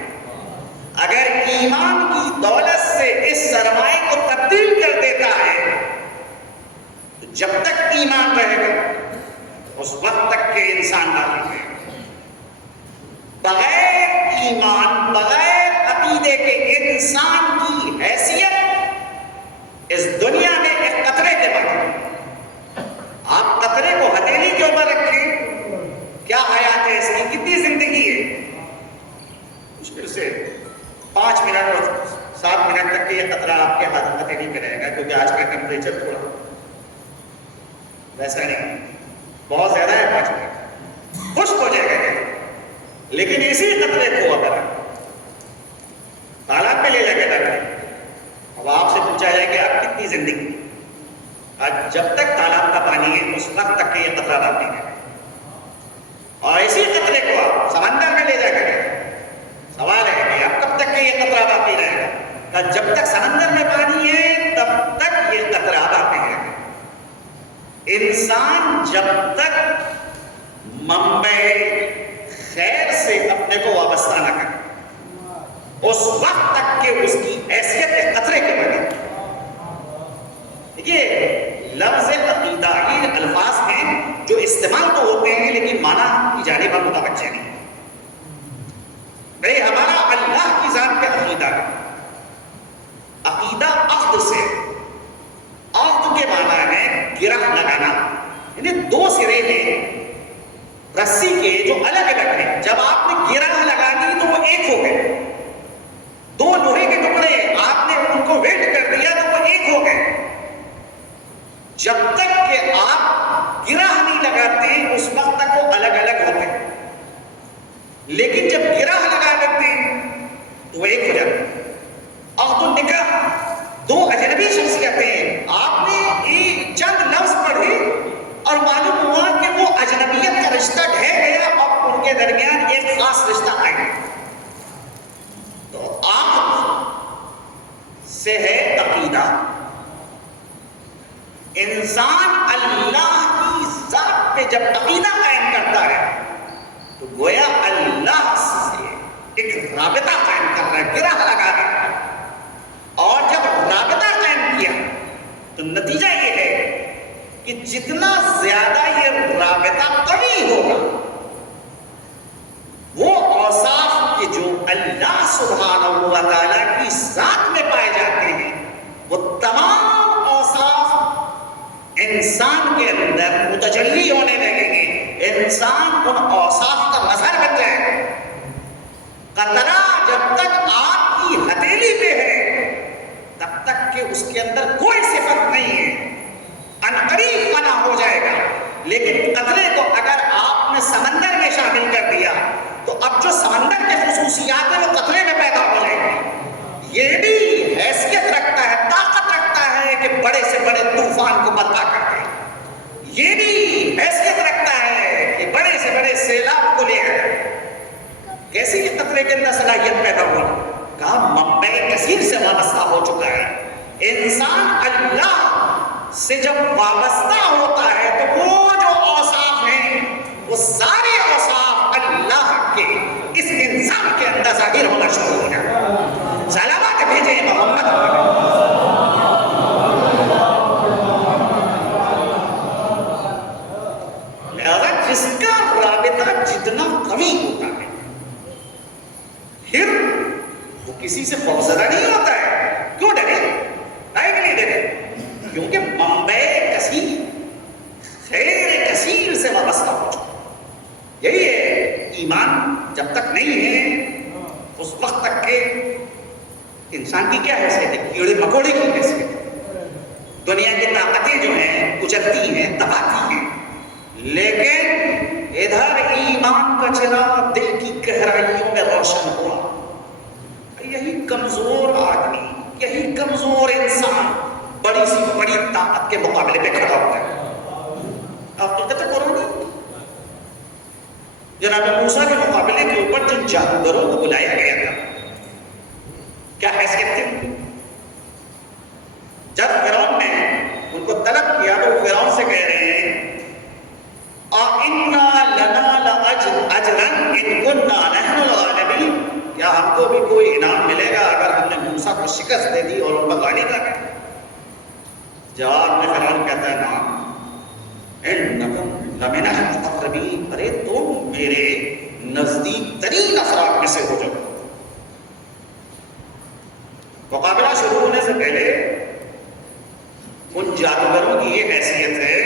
اگر ایمان کی دولت سے اس سرمایہ کو تبدیل کر دیتا ہے تو جب تک ایمان رہے گا اس وقت تک کہ انسان باقی ہے۔ بغیر ایمان، بغیر عقیدے کے انسان کی حیثیت اس دنیا میں ایک قطرے کے بعد، آپ قطرے کو ہتھیلی کے اوپر رکھیں، کیا حیات ہے اس کی، کتنی زندگی ہے؟ مشکل سے 5 منٹ اور 7 منٹ تک یہ قطرہ آپ کے ہتھیلی پہ رہے گا، کیونکہ آج کا ٹیمپریچر تھوڑا ویسا نہیں، بہت زیادہ ہے، 5 منٹ خشک ہو جائے گا۔ لیکن اسی قطرے کو اگر تالاب پہ لے جا کے ڈالیں، اب آپ سے پوچھا جائے کہ آپ کتنی زندگی، آج جب تک تالاب کا پانی ہے اس وقت تک کہ یہ قطرہ باقی ہے، اور اسی قطرے کو آپ سمندر میں لے جا کے سوال ہے کہ اب کب تک کہ یہ قطرہ باقی رہے گا؟ جب تک سمندر میں پانی ہے تب تک یہ قطرہ باقی رہے گا۔ انسان جب تک منبع خیر سے اپنے کو وابستہ نہ کرے اس وقت تک کہ اس کی حیثیت ایک قطرے کے بنے۔ دیکھیے لفظ عقیدہ یہ الفاظ ہیں جو استعمال تو ہوتے ہیں لیکن معنی کی جانب ہم متوجہ نہیں۔ بھئی ہمارا اللہ کی ذات پہ عقیدہ ہے، دو اجنبی شخصیتیں، آپ نے ایک چند لفظ پڑھے اور معلوم ہوا کہ وہ اجنبیت کا رشتہ ڈھہ گیا اور ان کے درمیان ایک خاص رشتہ آیا. تو آپ سے ہے عقیدہ. انسان اللہ کی ذات پہ جب عقیدہ قائم کرتا ہے تو گویا اللہ سے ایک رابطہ قائم کر رہا ہے، گرہ لگا رہا ہے. اور جب رابطہ قائم کیا تو نتیجہ یہ ہے کہ جتنا زیادہ یہ رابطہ قوی ہوگا وہ اوصاف کے جو اللہ سبحانہ و تعالیٰ کی ذات میں پائے جاتے ہیں وہ تمام اوصاف انسان کے اندر متجلی ہونے لگیں گے. انسان ان اوصاف کا مظہر بن جائے گا. قطرہ جب تک آپ کی ہتھیلی پہ ہے تب تک کہ اس کے اندر کوئی صفت نہیں ہے، عنقریب فنا ہو جائے گا. لیکن قطرے کو اگر آپ نے سمندر میں شامل کر دیا تو اب جو سمندر کے خصوصیات ہیں وہ قطرے میں پیدا ہو جائیں گی. یہ بھی حیثیت رکھتا ہے، طاقت رکھتا ہے کہ بڑے سے بڑے طوفان کو برپا کر دے. یہ بھی حیثیت رکھتا ہے کہ بڑے سے بڑے سیلاب کو لے آئے. کیسے یہ قطرے کے اندر صلاحیت پیدا ہوئی؟ کہا منبع کثیر سے وابستہ ہو چکا ہے. انسان اللہ سے جب وابستہ ہوتا ہے تو وہ جو اوصاف ہیں وہ سارے اوصاف اللہ کے اس انسان کے اندر ظاہر ہونا شروع ہو جائے. سلامات بھیجے محمد. لہذا جس کا رابطہ جتنا قوی ہوتا ہے پھر وہ کسی سے خوفزدہ نہیں ہوتا ہے. کیوں ڈرے؟ کائے کے لیے ڈرے؟ کیونکہ منبع کثیر، خیر کثیر سے وابستہ ہو چکا. یہی ہے ایمان جب تک نہیں ہے اس وقت تک کہ انسان کی کیا حیثیت ہے؟ کیڑے مکوڑے کی حیثیت ہے. دنیا کی طاقتیں جو ہیں کچلتی ہیں، دباتی ہیں. لیکن ادھر ایمان کا چراغ دل کی گہرائیوں میں روشن ہوا. یہی کمزور آدمی، یہی کمزور انسان بڑی سی بڑی طاقت کے مقابلے پہ کھڑا ہوتا ہے. آپ کو کہتے قرآن جناب موسیٰ کے مقابلے کے اوپر جن جادوگروں کو بلایا گیا تھا کیا حیثیت تھی؟ جب فرعون نے ان کو طلب کیا تو وہ فرعون سے کہہ رہے ہیں اِنَّا لَنَا لَأَجْرًا إِن كُنَّا نَحْنُ الْغَالِبِينَ. کیا ہم کو بھی کوئی انعام ملے گا اگر ہم نے موسیٰ کو شکست دے دی اور ان پر غالب آ گئے؟ جواب میں فرعون کہتا ہے نعم إِنَّكُمْ لَمِنَ الْمُقَرَّبِينَ. ارے تم میرے نزدیک ترین افراد میں سے ہو جاؤ. مقابلہ شروع ہونے سے پہلے ان جادوگروں کی یہ حیثیت ہے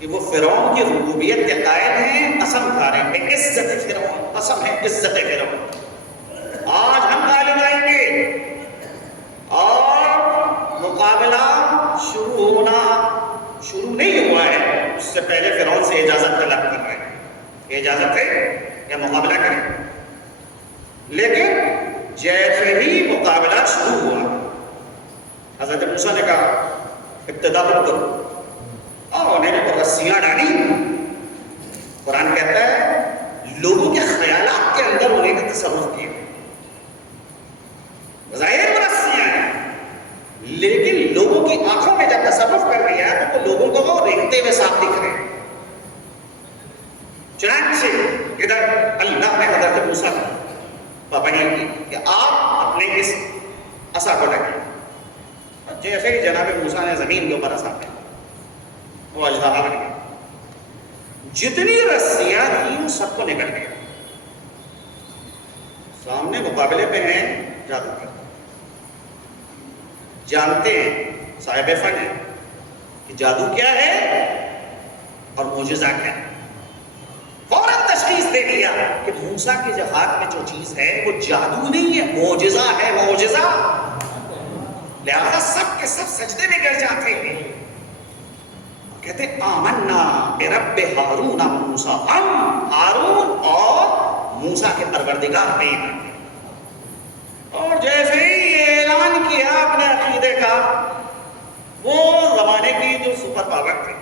کہ وہ فرعون کی ربوبیت کے قائل ہیں، قسم کھا رہے ہیں عزت فرعون، قسم ہے عزت فرعون، آج ہم غالب آئیں گے. اور مقابلہ شروع نہیں ہوا ہے اس سے پہلے فرعون سے اجازت طلب کر رہے ہیں. اجازت ہے کہ مقابلہ کریں. لیکن جیسے ہی مقابلہ شروع ہوا حضرت موسیٰ نے کہا ابتدا کرو. انہوں نے تو رسیاں ڈالی. قرآن کہتا ہے لوگوں کے خیالات کے اندر انہیں نے تصرف کیا. ظاہر رسیاں ہیں لیکن لوگوں کی آنکھوں میں جب تصرف کر رہی ہے تو وہ لوگوں کو وہ رینگتے ہوئے صاف دکھ رہے ہیں. چنانچہ ادھر اللہ نے حضرت موسیٰ کو پابند کی کہ آپ اپنے اس عصا کو ڈھکیں. جیسے ہی جناب موسیٰ نے زمین کے اوپر عصا پھینکی وہ اژدہا بن گیا. جتنی رسیاں تھیں سب کو نکل گیا. سامنے مقابلے پہ ہیں جادوگر، جانتے ہیں صاحب فن ہے کہ جادو کیا ہے اور معجزہ کیا ہے. فوراً تشخیص دے دیا کہ موسیٰ کے جو ہاتھ میں جو چیز ہے وہ جادو نہیں ہے، معجزہ ہے. معجزہ. لہذا سب کے سب سجدے میں گر جاتے ہیں. کہتے آمنا برب ہارون و موسیٰ. ہم ہارون اور موسیٰ کے پروردگار پہ ایمان. اور جیسے ہی یہ اعلان کیا اپنے عقیدے کا، وہ زمانے کی جو سپر پاور تھی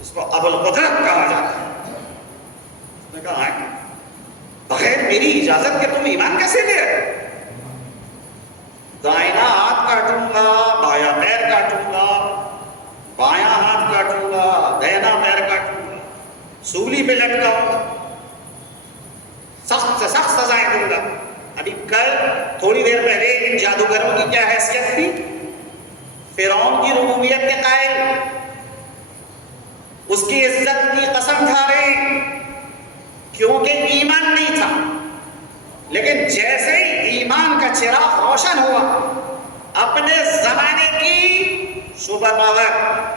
اس کو ابوالقدرت کہا جاتا ہے، اس نے کہا ہے بغیر میری اجازت کے تم ایمان کیسے لے آئے؟ دائنا ہاتھ کاٹوں گا، بایاں پیر کاٹوں گا، بایاں ہاتھ کاٹوں گا، دہنا پیر کاٹوں گا، سولی پہ لٹکاؤں گا، سخت سے سخت سزائیں دوں گا۔ ابھی کل تھوڑی دیر پہلے ان جادوگروں کی کیا حیثیت تھی؟ فرعون کی ربوبیت کے قائل، اس کی عزت کی قسم کھا رہے کیونکہ ایمان نہیں تھا، لیکن جیسے ہی ایمان کا چراغ روشن ہوا اپنے زمانے کی سپر پاور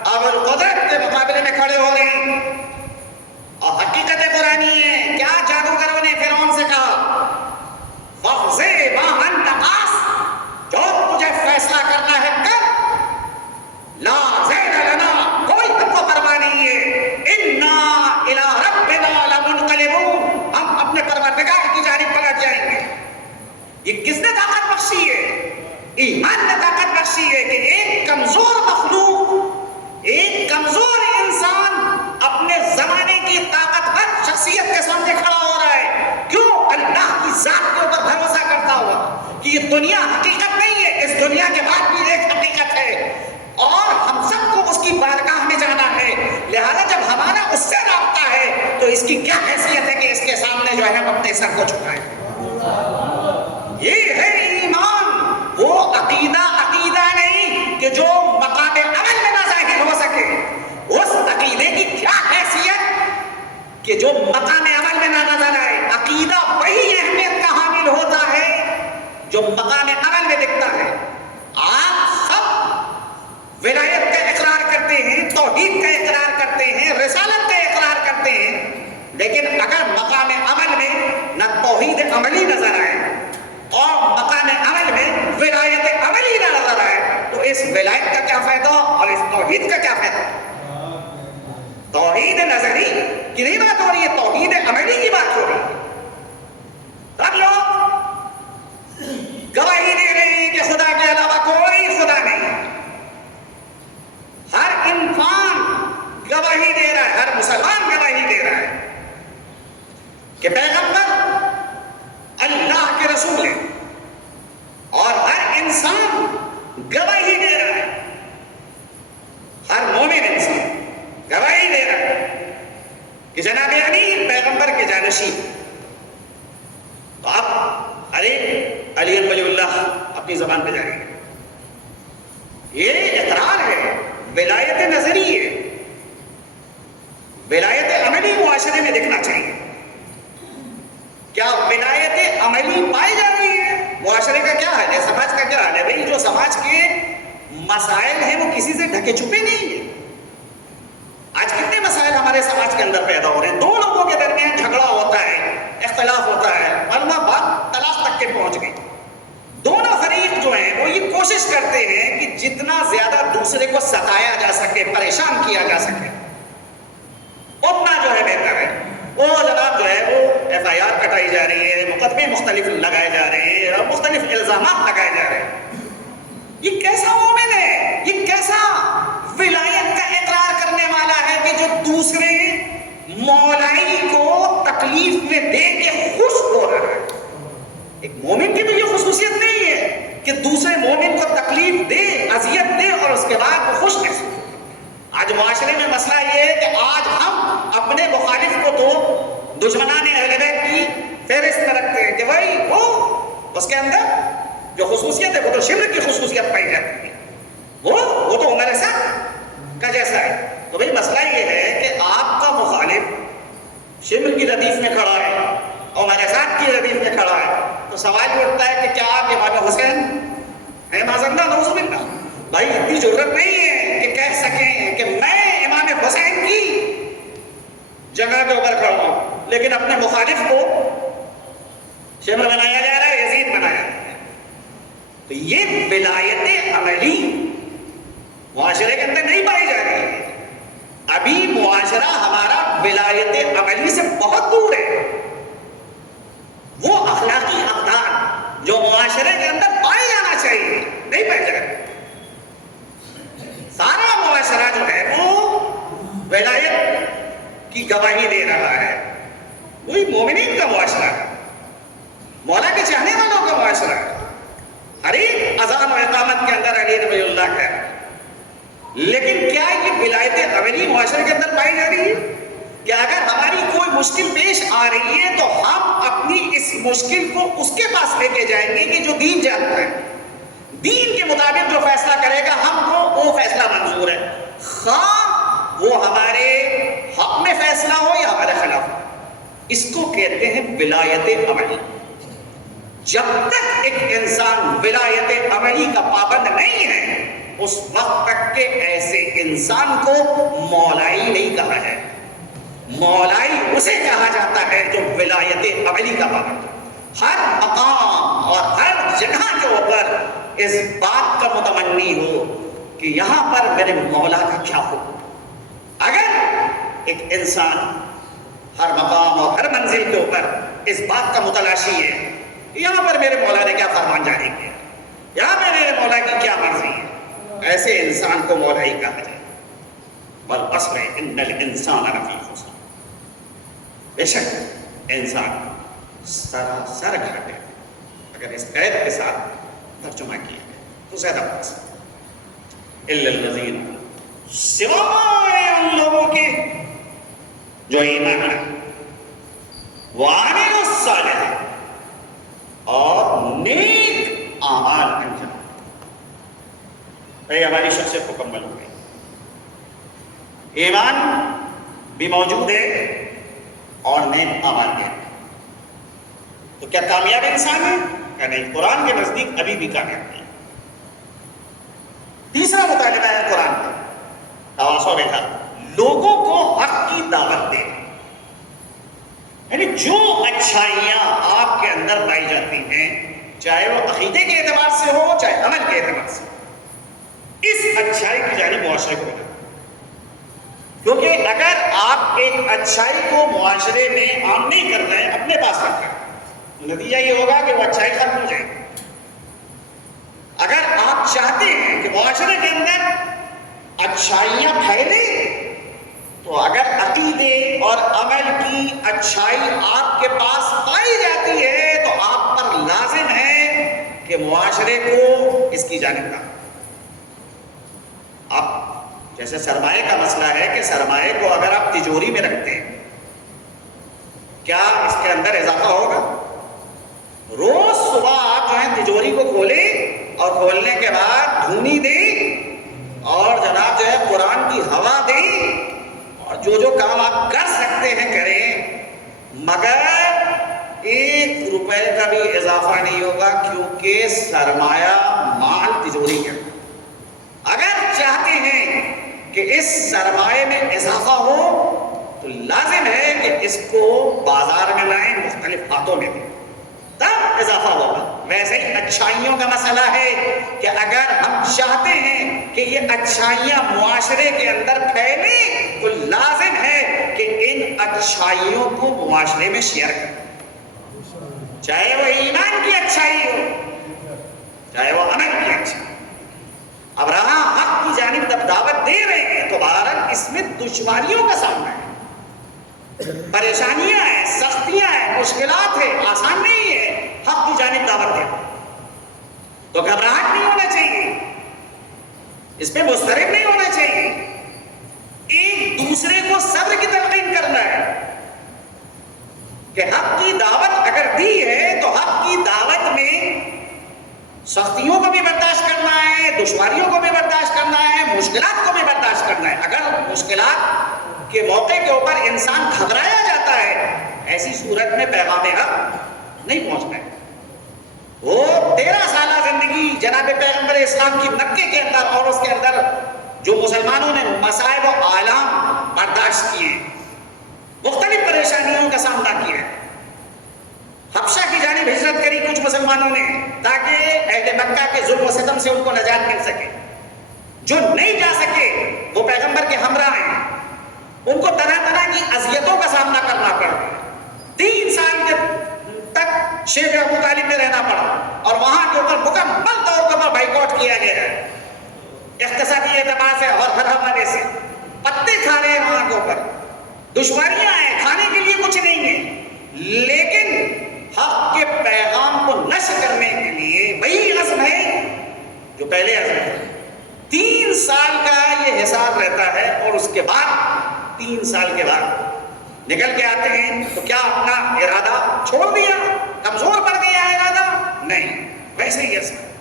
ابوالقدرت کے مقابلے میں کھڑے ہو رہے ہیں۔ اور حقیقت قرآنی ہے، کیا جادوگروں نے فرعون سے کہا؟ فَاقْضِ مَا أَنْتَ قَاضٍ، جو تجھے فیصلہ کرنا ہے کر، لا زید لنا، کوئی تم کو پرواہ نہیں ہے، اِنَّا إِلَىٰ رَبِّنَا لَمُنْقَلِبُونَ، ہم اپنے پروردگار کی جانب پلٹ جائیں گے۔ یہ کس نے طاقت بخشی ہے؟ ایمان نے طاقت بخشی ہے کہ ایک کمزور مخلوق، ایک کمزور انسان اپنے زمانے کی طاقتور شخصیت کے سامنے کھڑا ہو رہا ہے، کیوں؟ اللہ کی ذات کے اوپر بھروسہ کرتا ہوا کہ یہ دنیا حقیقت نہیں ہے، اس دنیا کے بعد بھی ایک حقیقت ہے اور ہم سب کو اس کی بارگاہ میں جانا ہے، لہذا جب ہمارا اس سے رابطہ ہے تو اس کی کیا حیثیت ہے کہ اس کے سامنے جو ہے ہم اپنے سر کو جھکائیں۔ یہ ہے ایمان، وہ عقیدہ نہیں کہ جو مقام عمل میں نہ ظاہر ہو سکے، اس عقیدے کی کیا حیثیت کہ جو مقام عمل میں نہ نظر آئے۔ عقیدہ وہی اہمیت کا حامل ہوتا ہے جو مقام عمل میں دکھتا ہے۔ آپ سب ولایت کا اقرار کرتے ہیں، توحید کا اقرار کرتے ہیں، رسالت کا اقرار کرتے ہیں، لیکن اگر مقام عمل میں نہ توحید عملی نظر آئے اور مقام عمل میں ولایت عملی نہ نظر آئے تو اس ولایت کا کیا فائدہ اور اس توحید کا کیا فائدہ؟ توحید نظری کی نہیں بات ہو رہی ہے، توحید عملی کی بات ہو رہی ہے۔ سب لوگ گواہی دے رہے ہیں کہ خدا کے علاوہ کوئی خدا نہیں، ہر انسان گواہی دے رہا ہے، ہر مسلمان گواہی دے رہا ہے کہ پیغمبر اللہ کے رسول ہے، اور ہر انسان گواہی دے رہا ہے، ہر مومن انسان گواہی دے رہا ہے کہ جناب علی پیغمبر کے جانشین۔ تو اب علی ولی اللہ اپنی زبان پہ جائیں گے، یہ اقرار ہے، ولایت نظری ہے، ولایت عملی معاشرے میں دکھنا چاہیے۔ کیا ولایت عملی پائی جا رہی ہے؟ معاشرے کا کیا حال ہے، سماج کا کیا حال ہے؟ بھئی جو سماج کے مسائل ہیں وہ کسی سے ڈھکے چھپے نہیں ہیں۔ آج کتنے مسائل ہمارے سماج کے اندر پیدا ہو رہے ہیں، دو لوگوں کے درمیان جھگڑا ہوتا ہے، اختلاف ہوتا ہے، ورنہ بات طلاق تک کے پہنچ گئی۔ دونوں فریق جو ہیں وہ یہ کوشش کرتے ہیں کہ جتنا زیادہ دوسرے کو ستایا جا سکے، پریشان کیا جا سکے، اتنا جو ہے بہتر ہے۔ وہ جناب جو ہے وہ ایف آئی آر کٹائی جا رہی ہے، مقدمے مختلف لگائے جا رہے ہیں، مختلف الزامات لگائے جا رہے ہیں۔ یہ کیسا مومن ہے، یہ کیسا ولایت کا اقرار کرنے والا ہے کہ جو دوسرے مولائی کو تکلیف میں دے کے خوش ہو رہا ہے؟ ایک مومن کی تو یہ خصوصیت نہیں ہے کہ دوسرے مومن کو تکلیف دے، اذیت دے اور اس کے بعد وہ خوش محسوس ہو۔ آج معاشرے میں مسئلہ یہ ہے کہ آج ہم اپنے مخالف کو تو دشمنان اہل بیت کی فہرست میں رکھتے ہیں کہ بھائی وہ اس کے اندر جو خصوصیت ہے وہ تو شرک کی خصوصیت پائی جاتی ہے، وہ تو عمر سعد کا جیسا ہے۔ تو بھائی مسئلہ یہ ہے کہ آپ کا مخالف شرک کی ردیف میں کھڑا ہے، عمر سعد کی ردیف میں کھڑا ہے، تو سوال یہ اٹھتا ہے کہ کیا آپ امام حسین ہیں؟ معذاللہ نعوذ باللہ، بھائی اتنی ضرورت نہیں ہے کہ کہہ سکیں کہ میں امام حسین کی جگہ کے اوپر کھڑا ہوں، لیکن اپنے مخالف کو شمر بنایا جا رہا ہے، یزید بنایا جا رہا ہے۔ تو یہ ولایت عملی معاشرے کے اندر نہیں پائی جا رہی ہے۔ ابھی معاشرہ ہمارا ولایت عملی سے بہت دور ہے۔ وہ اخلاقی اقدار جو معاشرے کے اندر پائے جانا چاہیے نہیں گواہی دے رہا ہے، وہی مومنین کا معاشرہ ہے، مولا کے چاہنے والوں کا معاشرہ ہے۔ ہر ایک اذان و اقامت کے اندر علی نبی اللہ کا ہے، لیکن کیا یہ ولایت عملی معاشرے کے اندر پائی جا رہی ہے کہ اگر ہماری کوئی مشکل پیش آ رہی ہے تو ہم اپنی اس مشکل کو اس کے پاس لے کے جائیں گے کہ جو دین جانتا ہے، دین کے مطابق جو فیصلہ کرے گا ہم کو وہ فیصلہ منظور ہے، خواہ وہ ہمارے حق میں فیصلہ ہو یا ہمارے خلاف ہو۔ اس کو کہتے ہیں ولایت عملی۔ جب تک ایک انسان ولایت عملی کا پابند نہیں ہے اس وقت تک کہ ایسے انسان کو مولائی نہیں کہا ہے۔ مولائی اسے کہا جاتا ہے جو ولایت عملی کا پابند ہے، ہر مقام اور ہر جگہ کے اوپر اس بات کا متمنی ہو کہ یہاں پر میرے مولا کا کیا حکم۔ اگر ایک انسان ہر مقام اور ہر منزل کے اوپر اس بات کا متلاشی ہے یہاں پر میرے مولا نے کیا فرمان جاری کیا، یہاں پر میرے مولا کی کیا مرضی ہے، ایسے انسان کو مولائی کہا جائے۔ والعصر ان الانسان لفی خسر، بے شک انسان سراسر گھاٹے، اگر اس قید کے ساتھ ترجمہ کیا گیا تو زیادہ بات الا الذین، سوائے ان لوگوں کے جو ایمان لائے، وعملوا الصالحات، اور نیک اعمال انجام۔ یہ ہماری شخصیت مکمل ہو گئی، ایمان بھی موجود ہے اور نیک اعمال بھی ہے، تو کیا کامیاب انسان ہے؟ کہ نہیں، قرآن کے نزدیک ابھی بھی کامیاب نہیں۔ تیسرا مطالبہ ہے قرآن کا، تواصو بالحق، لوگوں کو حق کی دعوت دے، یعنی جو اچھائیاں آپ کے اندر پائی جاتی ہیں چاہے وہ عقیدے کے اعتبار سے ہو چاہے عمل کے اعتبار سے ہو، اس اچھائی کی جانب معاشرے کو بنا، کیونکہ اگر آپ ایک اچھائی کو معاشرے میں عام نہیں کر رہے ہیں، اپنے پاس رکھ رہے ہیں، نتیجہ یہ ہوگا کہ وہ اچھائی ختم ہو جائے گی۔ اگر آپ چاہتے ہیں کہ معاشرے کے اندر اچھائیاں پھیلیں تو اگر عقیدے اور عمل کی اچھائی آپ کے پاس پائی جاتی ہے تو آپ پر لازم ہے کہ معاشرے کو اس کی جانب نہ، آپ جیسے سرمایہ کا مسئلہ ہے کہ سرمایہ کو اگر آپ تجوری میں رکھتے ہیں کیا اس کے اندر اضافہ ہوگا؟ روز صبح آپ جو ہے تجوری کو کھولیں اور کھولنے کے بعد دھونی دیں اور جناب جو ہے قرآن کی ہوا دیں اور جو کام آپ کر سکتے ہیں کریں، مگر 1 روپے کا بھی اضافہ نہیں ہوگا، کیونکہ سرمایہ مال تجوری کے اندر۔ اگر چاہتے ہیں کہ اس سرمایہ میں اضافہ ہو تو لازم ہے کہ اس کو بازار میں لائیں، مختلف ہاتھوں میں دیں، تب اضافہ ہوگا۔ ویسے ہی اچھائیوں کا مسئلہ ہے کہ اگر ہم چاہتے ہیں کہ یہ اچھائیاں معاشرے کے اندر پھیلیں تو لازم ہے کہ ان اچھائیوں کو معاشرے میں شیئر کریں، چاہے وہ ایمان کی اچھائی ہو چاہے وہ عمل کی اچھائی۔ اب رہا حق کی جانب جب دعوت دے رہے ہیں تو بہرحال اس میں دشواریوں کا سامنا ہے، پریشانیاں ہیں، سختیاں ہیں، مشکلات ہیں، آسان نہیں ہے حق کی جانب دعوت دے، تو گھبراہٹ نہیں ہونا چاہیے، اس پہ مضطرب نہیں ہونا چاہیے، ایک دوسرے کو صبر کی تلقین کرنا ہے کہ حق کی دعوت اگر دی ہے تو حق کی دعوت میں سختیوں کو بھی برداشت کرنا ہے، دشواریوں کو بھی برداشت کرنا ہے، مشکلات کو بھی برداشت کرنا ہے۔ اگر مشکلات کے موقع کے اوپر انسان گھبرایا جاتا ہے ایسی صورت میں پیغام حق نہیں پہنچتا ہے۔ وہ 13 سالہ زندگی جناب پیغمبر اسلام کی مکے کے اندر اور اس کے اندر جو مسلمانوں نے مصائب و آلام برداشت کیے، مختلف پریشانیوں کا سامنا کیا ہے، حبشہ کی جانب ہجرت کری کچھ مسلمانوں نے تاکہ اہل مکہ کے ظلم و ستم سے ان کو نجات مل سکے، جو نہیں جا سکے وہ پیغمبر کے ہمراہ ہیں، ان کو طرح طرح کی اذیتوں کا سامنا کرنا پڑا، 3 سال تک شیخ ابو طالب میں رہنا پڑا اور وہاں کے اوپر مکمل طور پر بائیکاٹ کیا گیا ہے، اقتصادی اعتبار سے اور ہر حوالے سے پتے کھا رہے ہیں وہاں کے اوپر، دشواریاں ہیں، کھانے کے لیے کچھ نہیں ہے، لیکن حق کے پیغام کو نشر کرنے کے لیے وہی عزم ہے جو پہلے عزم تھا۔ 3 سال کا یہ حساب رہتا ہے، اور اس کے بعد 3 سال کے بعد نکل کے آتے ہیں تو کیا اپنا ارادہ چھوڑ دیا، کمزور پڑ گیا ارادہ؟ نہیں، ویسے ہی عزم ہے،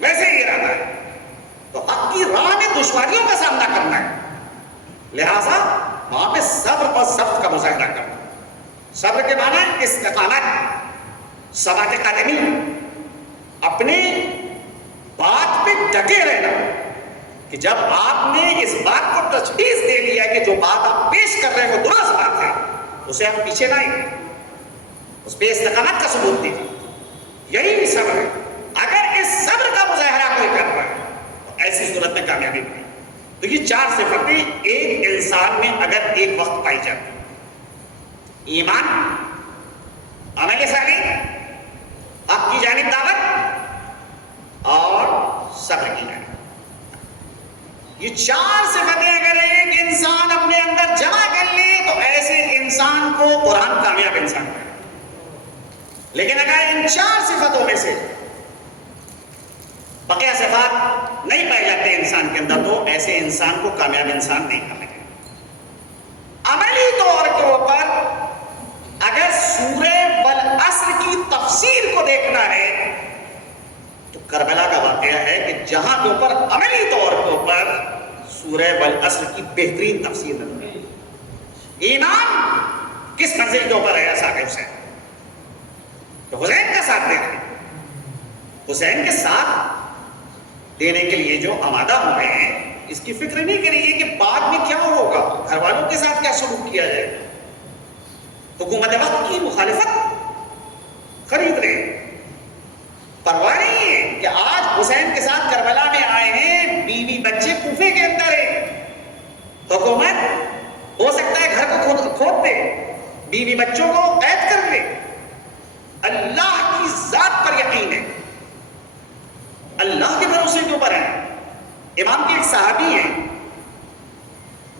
ویسے ہی ارادہ ہے۔ تو حق کی راہ میں دشواریوں کا سامنا کرنا ہے، لہذا وہاں پہ صبر اور ضبط کا مظاہرہ کرنا۔ صبر کے معنی استقامت، ثبات قدمی، اپنے بات پہ ڈٹے رہنا کہ جب آپ نے اس بات کو تجویز دے لیا کہ جو بات آپ پیش کر رہے ہیں وہ درست بات ہے، اسے آپ پیچھے نہ آئیں، اس پہ استقامت کا ثبوت دیجیے، یہی صبر ہے۔ اگر اس صبر کا مظاہرہ کوئی کر رہا ہے تو ایسی صورت میں کامیابی ملے۔ تو یہ 4 صفتیں ایک انسان میں اگر ایک وقت پائی جاتی ہیں: ایمان، عمل صالح، حق کی جانب دعوت اور صبر کی جانب۔ یہ 4 صفتیں اگر ایک انسان اپنے اندر جمع کر لے تو ایسے انسان کو قرآن کامیاب انسان ہے۔ لیکن اگر ان 4 صفتوں میں سے بقیہ صفات نہیں پائی جاتے انسان کے اندر تو ایسے انسان کو کامیاب انسان نہیں کہا جائے۔ عملی طور کے اوپر اگر سورہ والعصر کی تفسیر کو دیکھنا ہے تو کربلا کا واقعہ ہے کہ جہاں کے اوپر عملی طور کے اوپر سورہ والعصر کی بہترین تفسیر نظر ہے۔ ایمان کس منزل کے اوپر ہے؟ صاحب حسین تو حسین کا ساتھ دے رہے ہیں، حسین کے ساتھ دینے کے لیے جو آمادہ ہوئے ہیں، اس کی فکر نہیں کریے کہ بعد میں کیا ہوگا، گھر والوں کے ساتھ کیا سلوک کیا جائے گا۔ حکومت وقت کی مخالفت خرید رہے ہیں، پرواہ نہیں ہے کہ آج حسین کے ساتھ کربلا میں آئے ہیں، بیوی بچے کوفے کے اندر ہیں، حکومت ہو سکتا ہے گھر کو کھود دے، بیوی بچوں کو قید کر لے۔ اللہ کی ذات پر یقین ہے، اللہ کے بھروسے کے اوپر ہے۔ امام کے ایک صحابی ہیں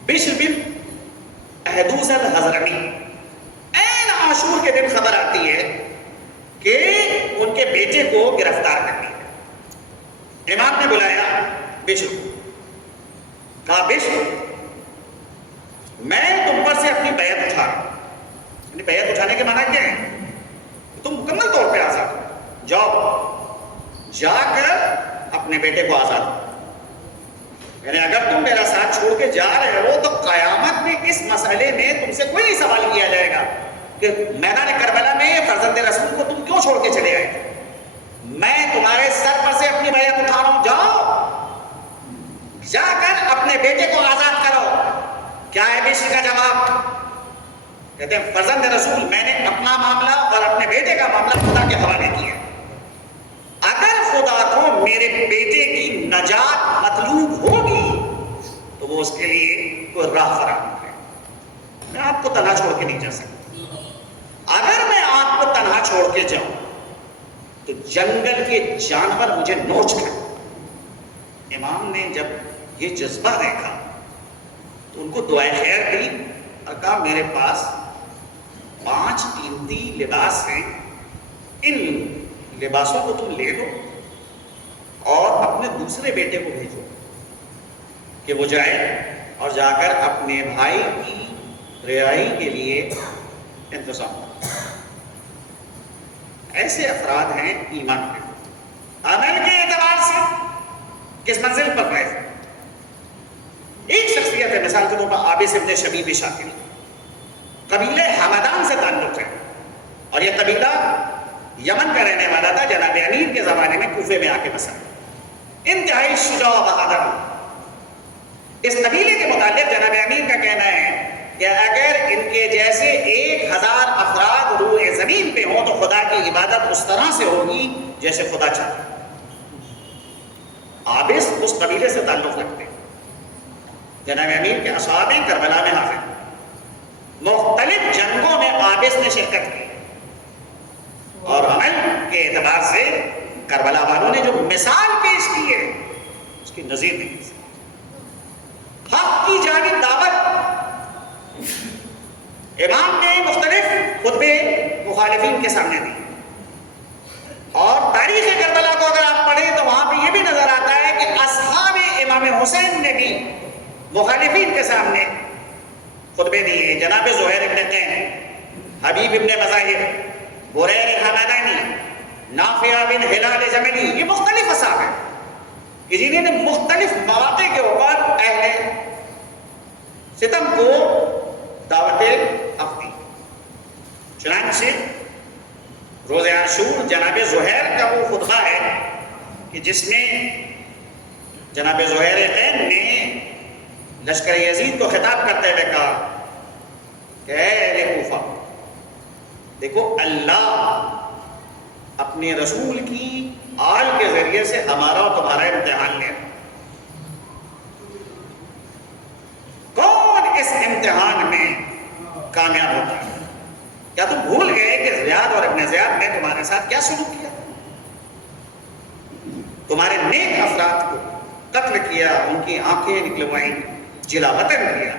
بشر بن احدوث الحضرمی، عین عاشور کے دن خبر آتی ہے کہ ان کے بیٹے کو گرفتار کر لیا۔ امام نے بلایا بشر کو، کہا بشر میں تم پر سے اپنی بیعت اٹھا رہا ہوں۔ یعنی بیعت اٹھانے کے معنی کیا ہے؟ تم مکمل طور پہ آزاد ہو، جاؤ جا کر اپنے بیٹے کو آزاد کرو۔ یعنی اگر تم میرا ساتھ چھوڑ کے جا رہے ہو تو قیامت میں اس مسئلے میں تم سے کوئی سوال کیا جائے گا کہ میدان کربلا میں فرزند رسول کو تم کیوں چھوڑ کے چلے آئے تھے؟ میں تمہارے سر پر سے اپنی بیعت اٹھا رہا ہوں، جاؤ جا کر اپنے بیٹے کو آزاد کرو۔ کیا ہے بشر کا جواب؟ کہتے ہیں فرزند رسول میں نے اپنا معاملہ اور اپنے بیٹے کا معاملہ خدا کے حوالے کیا۔ اگر خدا کو میرے بیٹے کی نجات مطلوب ہوگی تو وہ اس کے لیے کوئی راہ فراہم کرے، میں آپ کو تنہا چھوڑ کے نہیں جا سکتا۔ اگر میں آپ کو تنہا چھوڑ کے جاؤں تو جنگل کے جانور مجھے نوچ کر۔ امام نے جب یہ جذبہ دیکھا تو ان کو دعائے خیر دی اور کہا میرے پاس 5 قیمتی لباس ہیں، ان لباسوں کو تم لے لو اور اپنے دوسرے بیٹے کو بھیجو کہ وہ جائے اور جا کر اپنے بھائی کی رہائی کے لیے انتظام کرے۔ ایسے افراد ہیں ایمان کے، عمل کے اعتبار سے کس منزل پر رہے۔ ایک شخصیت ہے مثال کے طور پر عابس ابن شبیب شاکری، قبیلہ حمدان سے تعلق ہے، اور یہ قبیلہ یمن کا رہنے والا تھا، جناب امیر کے زمانے میں کوفے میں آ کے بسا۔ انتہائی شجاع و بہادر۔ اس قبیلے کے متعلق جناب امیر کا کہنا ہے کہ اگر ان کے جیسے 1000 افراد روئے زمین پہ ہوں تو خدا کی عبادت اس طرح سے ہوگی جیسے خدا چاہتا۔ عابس اس قبیلے سے تعلق رکھتے، جناب امیر کے اصحاب کربلا میں حاضر، مختلف جنگوں میں عابس نے شرکت کی، اور عمل کے اعتبار سے کربلا والوں نے جو مثال پیش کی ہے اس کی نظیر نہیں کی۔ حق کی جانب دعوت امام نے مختلف خطبے مخالفین کے سامنے دیے، اور تاریخ کربلا کو اگر آپ پڑھیں تو وہاں پہ یہ بھی نظر آتا ہے کہ اصحاب امام حسین نے بھی مخالفین کے سامنے خطبے دیے. جناب زہیر ابن قین، حبیب ابن مظاہر، بریر حمدانی، نافع بن ہلال جملی، یہ مختلف اصحاب ہیں کہ جنہوں نے مختلف مواقع کے اوپر اہل ستم کو دعوت حق دی. چنانچہ روز عاشور جناب زہیر کا وہ خطبہ ہے کہ جس میں جناب زہیر قین نے لشکر یزید کو خطاب کرتے ہوئے کہا کہ اے اہل کوفہ، دیکھو اللہ اپنے رسول کی آل کے ذریعے سے ہمارا اور تمہارا امتحان لے رہا. کون اس امتحان میں کامیاب ہوتا ہے؟ کیا تم بھول گئے کہ زیاد اور ابن زیاد نے تمہارے ساتھ کیا سلوک کیا؟ تمہارے نیک افراد کو قتل کیا، ان کی آنکھیں نکلوائیں، جلا وطن کیا،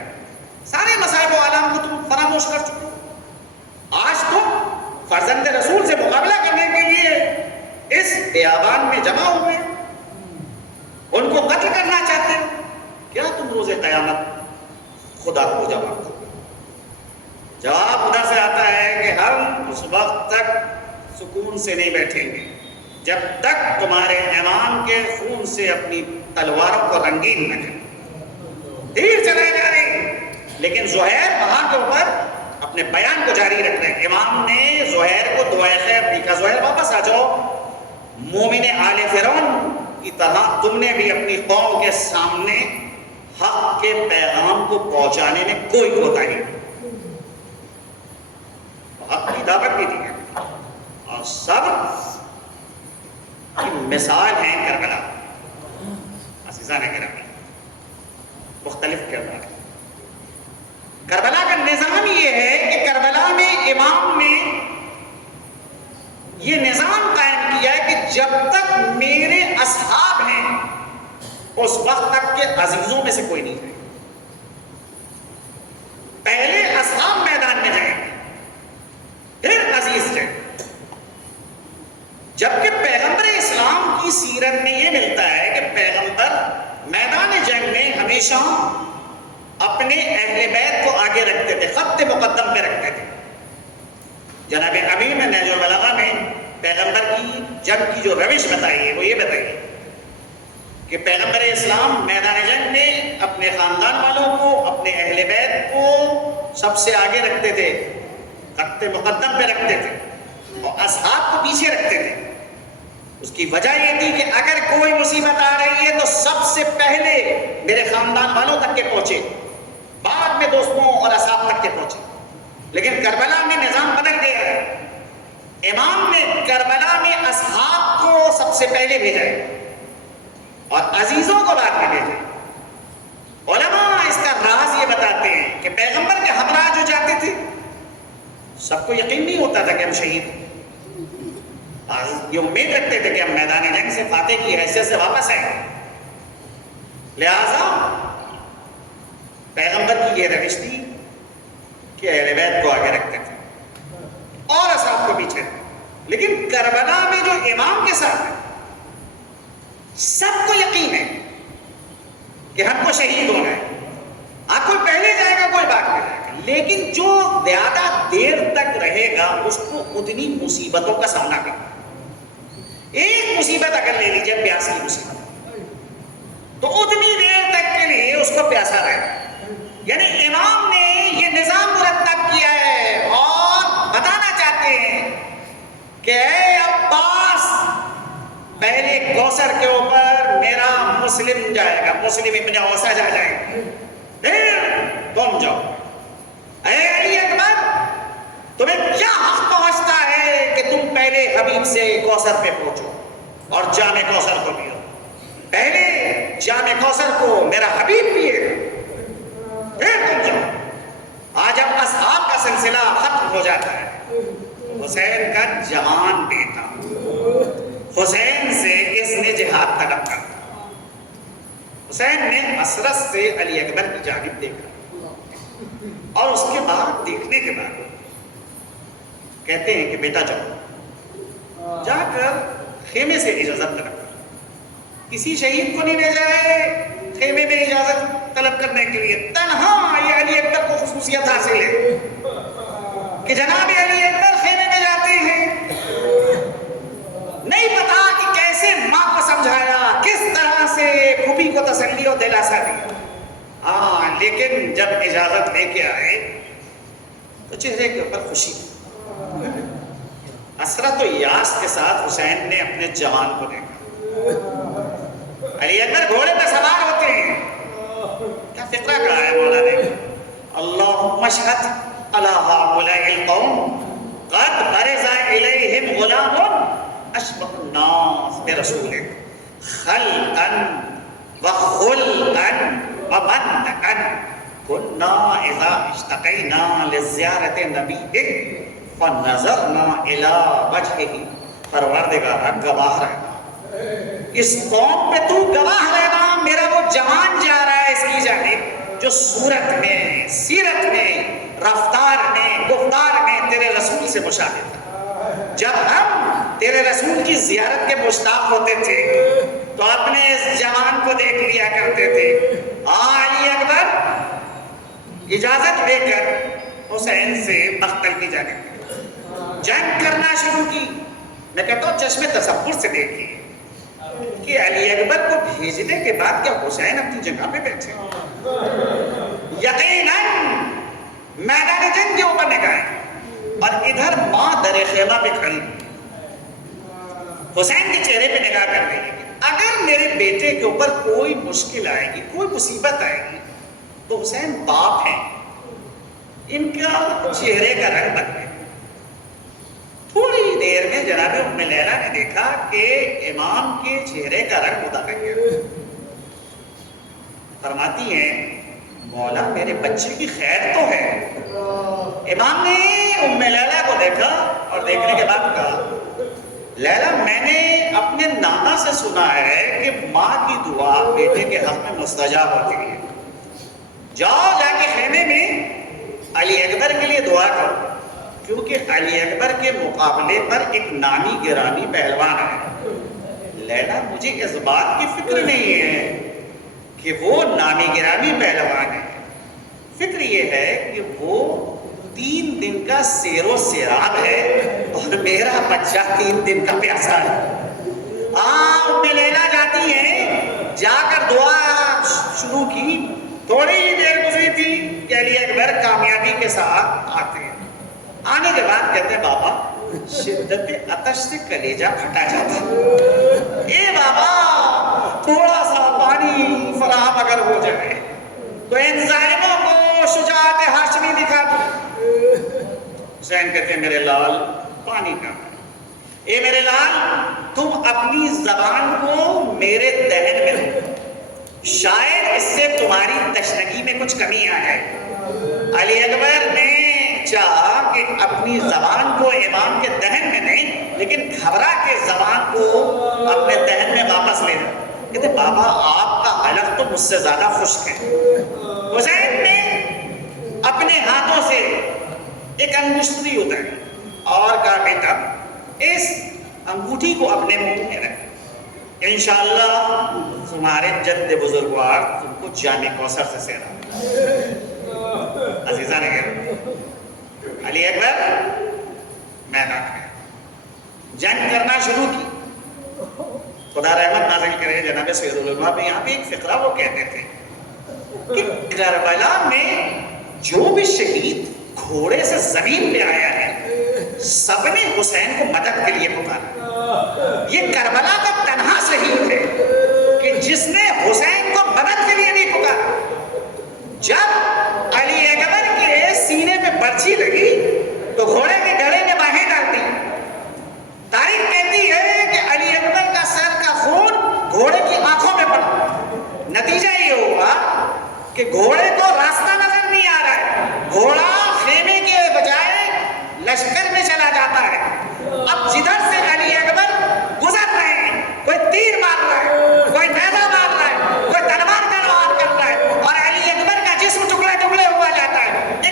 سارے مصائب و آلام کو تم فراموش کر چکے ہو. آج تم فرزند رسول سے مقابلہ کرنے کے لیے اس بیابان میں جمع ہوئے، ان کو قتل کرنا چاہتے ہو. کیا تم روز قیامت خدا کو جواب دو؟ جواب ادھر سے آتا ہے کہ ہم اس وقت تک سکون سے نہیں بیٹھیں گے جب تک تمہارے امام کے خون سے اپنی تلواروں کو رنگین نہ کریں. تیر چلائے جا رہے ہیں، لیکن زہیر وہاں کے اوپر اپنے بیان کو جاری رکھ رہے ہیں. امام نے زہیر کو دعائے خیر دی کہ زہیر واپس آ جاؤ، مومن آل فرعون کی طرح تم نے بھی اپنی قوم کے سامنے حق کے پیغام کو پہنچانے میں کوئی کوتاہی نہیں، حق کی دعوت بھی دی ہے. اور سب کی مثال ہے کربلا. عزیزان گرامی، مختلف کردار. کربلا کا نظام یہ ہے کہ کربلا میں امام نے یہ نظام قائم کیا ہے کہ جب تک میرے اصحاب ہیں اس وقت تک کے عزیزوں میں سے کوئی نہیں ہے. پہلے اصحاب میدان میں جائیں گے، پھر عزیز جائیں. جبکہ پیغمبر اسلام کی سیرت میں یہ ملتا ہے کہ پیغمبر میدان جنگ میں ہمیشہ اپنے اہل بیت کو آگے رکھتے تھے، خط مقدم پہ رکھتے تھے. جناب امیر میں نہج البلاغہ میں پیغمبر کی جنگ کی جو روش بتائی ہے وہ یہ بتائیے کہ پیغمبر اسلام میدان جنگ میں اپنے خاندان والوں کو، اپنے اہل بیت کو سب سے آگے رکھتے تھے، خط مقدم پہ رکھتے تھے، اور اصحاب کو پیچھے رکھتے تھے. اس کی وجہ یہ تھی کہ اگر کوئی مصیبت آ رہی ہے تو سب سے پہلے میرے خاندان والوں تک کے پہنچے، بعد میں دوستوں اور اصحاب تک کے پہنچے. لیکن کربلا میں نظام بدل گیا ہے. امام نے کربلا میں اصحاب کو سب سے پہلے بھیجا ہے اور عزیزوں کو بعد میں بھیجا. علماء اس کا راز یہ بتاتے ہیں کہ پیغمبر کے ہمراہ جو جاتے تھے سب کو یقین نہیں ہوتا تھا کہ ہم شہید ہیں، یہ امید رکھتے تھے کہ ہم میدان جنگ سے فاتح کی حیثیت سے واپس آئیں. لہذا پیغمبر کی یہ روش تھی کہ اہل بیت کو آگے رکھتے تھے اور اصحاب کو پیچھے. لیکن کربلا میں جو امام کے ساتھ ہے سب کو یقین ہے کہ ہم کو شہید ہونا ہے. کوئی پہلے جائے گا، کوئی بعد میں جائے گا، لیکن جو زیادہ دیر تک رہے گا اس کو اتنی مصیبتوں کا سامنا کرنا. ایک مصیبت اگر لے لیجیے، پیاس کی مصیبت، تو اتنی دیر تک کے لیے اس کو پیاسا رہے. یعنی امام نے یہ نظام مرتب کیا ہے اور بتانا چاہتے ہیں کہ اے عباس، پہلے کوثر کے اوپر میرا مسلم جائے گا، مسلم ابن اوسج آ جائے گا، پھر تم جاؤ. اے علی اکبر، تمہیں کیا حق پہنچتا ہے کہ تم پہلے حبیب سے کوثر پہ پہنچو اور جام کوثر کو پیو؟ پہلے جام کوثر کو میرا حبیب پیے گا، پھر تم جاؤ. آج اب اصحاب کا سلسلہ ختم ہو جاتا ہے. حسین کا جوان بیٹا، حسین سے اس نے جہاد طلب کر. حسین نے حسرت سے علی اکبر کی جانب دیکھا اور اس کے بعد دیکھنے کے بعد کہتے ہیں کہ بیٹا جاؤ، جا کر خیمے سے اجازت طلب کر۔ کسی شہید کو نہیں بھیجا ہے خیمے میں اجازت طلب کرنے کے لیے، تنہا یہ علی اکبر کو خصوصیت حاصل ہے کہ جناب علی اکبر خیمے میں جاتے ہیں۔ نہیں پتا کہ کیسے ماں کو سمجھایا، کس طرح سے پھوپھی کو تسلی و دلاسا دیا، لیکن جب اجازت لے کے آئے تو چہرے کے اوپر خوشی، حسرت و یاس کے ساتھ حسین نے اپنے جوان کو دیکھا۔ علی اکبر گھوڑے پہ سوار ہوتے ہیں، کیا فقرہ کہا ہے مولا نے، اللہم اشہد علی ہؤلاء القوم قد برز الیہم غلام اشبہ الناس برسولک خلقا وخلقا ومنطقا كنا اذا اشتقینا لزیارت نبیک فنظرنا الی وجہہ۔ پروردگارہ گواہ رہنا، اس قوم پہ تو گواہ رہنا، میرا وہ جوان جا رہا ہے اس کی جانب جو صورت میں، سیرت میں، رفتار میں، گفتار میں تیرے رسول سے مشابہ تھا۔ جب ہم تیرے رسول کی زیارت کے مشتاق ہوتے تھے تو اپنے اس جوان کو دیکھ لیا کرتے تھے۔ علی اکبر اجازت لے کر حسین سے مقتل کی جانب جنگ کرنا شروع کی۔ میں کہتا ہوں چشم تصور سے دیکھیے کہ علی اکبر کو بھیجنے کے بعد کیا حسین اپنی جگہ پہ بیٹھے؟ یقیناً میدان جنگ کے اوپر نگاہیں، اور ادھر ماں در خیمہ پہ کھڑی حسین کے چہرے پہ نگاہ کر رہی ہے۔ اگر میرے بیٹے کے اوپر کوئی مشکل آئے گی، کوئی مصیبت آئے گی تو حسین باپ ہیں، ان کا چہرے کا رنگ بدلے۔ تھوڑی دیر میں جناب ام لیلہ نے دیکھا کہ امام کے چہرے کا رنگ بدل گیا۔ فرماتی ہیں مولا میرے بچے کی خیر تو ہے۔ امام نے ام لیلہ کو دیکھا اور دیکھنے کے بعد کہا لیلہ میں نے اپنے نانا سے سنا ہے کہ ماں کی دعا بیٹے کے حق میں مستجاب ہوتی ہے، جاؤ جا کے خیمے میں علی اکبر کے لیے دعا کرو، کیونکہ علی اکبر کے مقابلے پر ایک نامی گرامی پہلوان ہے۔ لیلا مجھے اس بات کی فکر نہیں ہے کہ وہ نامی گرامی پہلوان ہے، فکر یہ ہے کہ وہ 3 دن کا سیر و سیراب ہے اور میرا بچہ 3 دن کا پیاسا ہے۔ ام لیلا جاتی ہیں، جا کر دعا شروع کی۔ تھوڑی ہی دیر گزری تھی کہ علی اکبر کامیابی کے ساتھ آتے ہیں۔ آنے کے بعد کہتے ہیں بابا شدت عطش سے کلیجہ پھٹا جاتا، اے بابا تھوڑا سا پانی فراہم اگر ہو جائے تو ان ظالموں کو شجاعت ہاشمی دکھا دو۔ حسین کہتے ہیں میرے لال پانی کا، اے میرے لال تم اپنی زبان کو میرے دہن میں رکھو، شاید اس سے تمہاری تشنگی میں کچھ کمی آ جائے۔ علی اکبر نے چاہا کہ اپنی زبان کو امام کے دہن میں نہیں، لیکن گھبرا کے زبان کو اپنے دہن میں واپس لے جائے۔ کہتے بابا آپ کا حلق تو مجھ سے زیادہ خشک ہے۔ حسین نے اپنے ہاتھوں سے ایک انگشتری اتاری اور کہا بیٹا اس انگوٹھی کو اپنے منہ میں رکھ، انشاءاللہ تمہارے جد بزرگوار تم کو جام کوثر سے سیرا۔ عزیزہ نے کہا علی اکبر میدان میں جنگ کرنا شروع کی۔ خدا رحمت نازل کرے جناب سید العلماء پہ یہاں پہ ایک فقرہ وہ کہتے تھے کہ کربلا میں جو بھی شہید گھوڑے سے زمین پہ آیا ہے سب نے حسین کو مدد کے لیے پکارا۔ یہ کربلا کا تنہا شہید ہے کہ جس نے حسین کو مدد کے لیے نہیں پکارا۔ جب علی اکبر کے سینے پہ برچھی لگی تو گھوڑے کے گڑے میں باہیں ڈال دی۔ تاریخ کہتی ہے کہ علی اکبر کا سر کا خون گھوڑے کی آنکھوں میں پڑا۔ نتیجہ یہ ہوا کہ گھوڑے کو راستہ نظر نہیں آ رہا ہے، گھوڑا خیمے کے بجائے لشکر میں چلا جاتا ہے۔ اب جدھر سے علی اکبر گزر رہے ہیں کوئی تیر مار رہا ہے، کوئی نیزہ مار رہا ہے، کوئی تلوار کر رہا ہے اور علی اکبر کا جسم ٹکڑے ٹکڑے ہوا جاتا ہے۔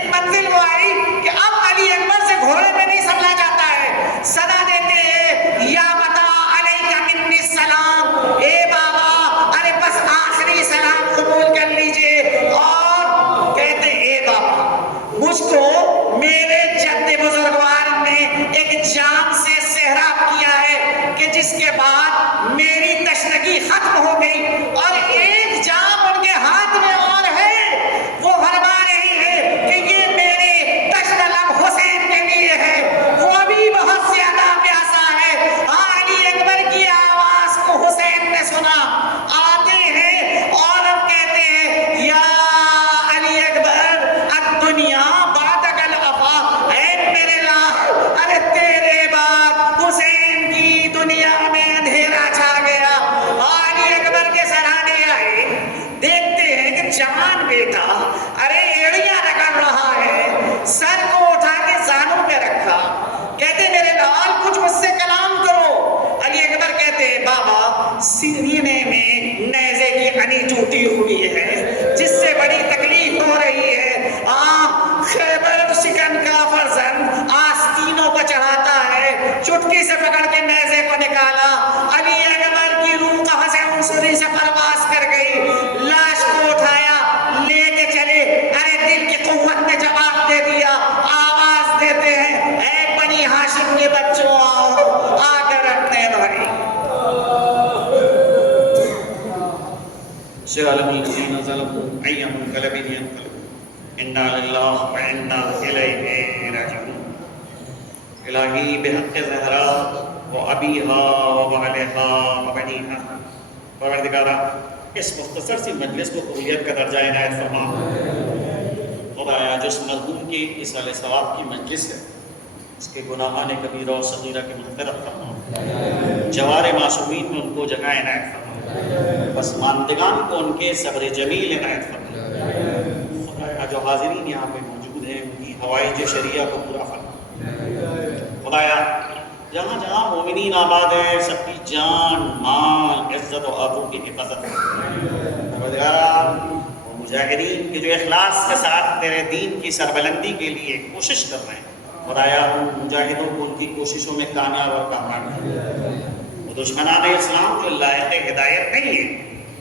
جوان بیٹا ارے ایڑیاں رگڑ رہا ہے، سر کو اٹھا کے زانوں پہ رکھا، کہتے میرے لال کچھ مجھ سے کلام کرو۔ علی اکبر کہتے بابا سینے میں نیزے کی انی ٹوٹی ہوئی ہے جس سے بڑی تکلیف ہو رہی ہے۔ خیبر شکن کا فرزند آستینوں کو چڑھاتا ہے، چٹکی سے پکڑ کے نیزے کو نکالا، علی اکبر کی روح کہاں سے عنصری سے پرواز کر گئی، لاش کو اٹھایا لے کے چلے۔ ارے دل کی قوت نے جواب دے دیا، آواز دیتے ہیں اے بنی ہاشم کے بچوں آؤ آ کر اپنے بھائی سلام الذین ظلموا ای منقلب ینقلبون انا للہ و انا الیہ راجعون۔ الہی بحق زہرا و ابیہا و بعلہا و بنیہا، پروردگارہ اس مختصر سی مجلس کو قبولیت کا درجہ عنایت فرما۔ خدایا جس مرحوم کی اصالہ ثواب کی مجلس ہے اس کے گناہان کبیرہ و صغیرہ کی مغفرت فرما، جوار معصومین میں ان کو جگہ عنایت فرما، پسماندگان کو ان کے صبر جمیل عنایت فرما۔ خدایا جو حاضرین یہاں پہ موجود ہیں ان کی حوائج شریعہ کو پورا فرما۔ خدایا جہاں جہاں مومنین آباد ہیں سب کی جان مال عزت و آبرو کی حفاظت پروردگارا، وہ مجاہدین کے جو اخلاص کے ساتھ تیرے دین کی سربلندی کے لیے کوشش کر رہے ہیں، خدایا ان مجاہدوں کو ان کی کوششوں میں کامیاب اور کامیاب کر، وہ دشمنان اسلام جو لائق ہدایت نہیں ہے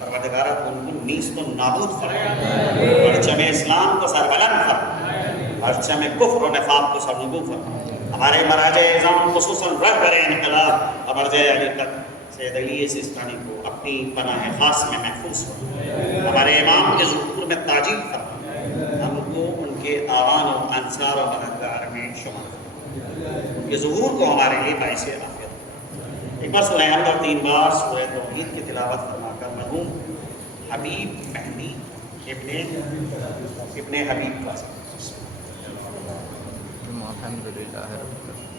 پروردگارا ان کو نیست و نابود فرما، پرچم اسلام کو سربلند فرما، پرچم کفر و نفاق کو سرنگو فرما۔ ہمارے مراجع اعظم خصوصاً رہبر انقلاب ابرز علی تک سید علی سیستانی کو اپنی پناہ خاص میں محفوظ فرما، ہمارے امام کے ظہور میں تاجیل فرما، ہم کو ان کے آوان و انصار و مددگار میں شمار فرما، ان کے ظہور کو ہمارے لیے باعث عافیت۔ ایک بار سورہ حمد اور 3 بار سورہ توحید کی تلاوت فرما کر مرحوم حبیب مہدی ابن حبیب کا الحمدللہ رب العالمین۔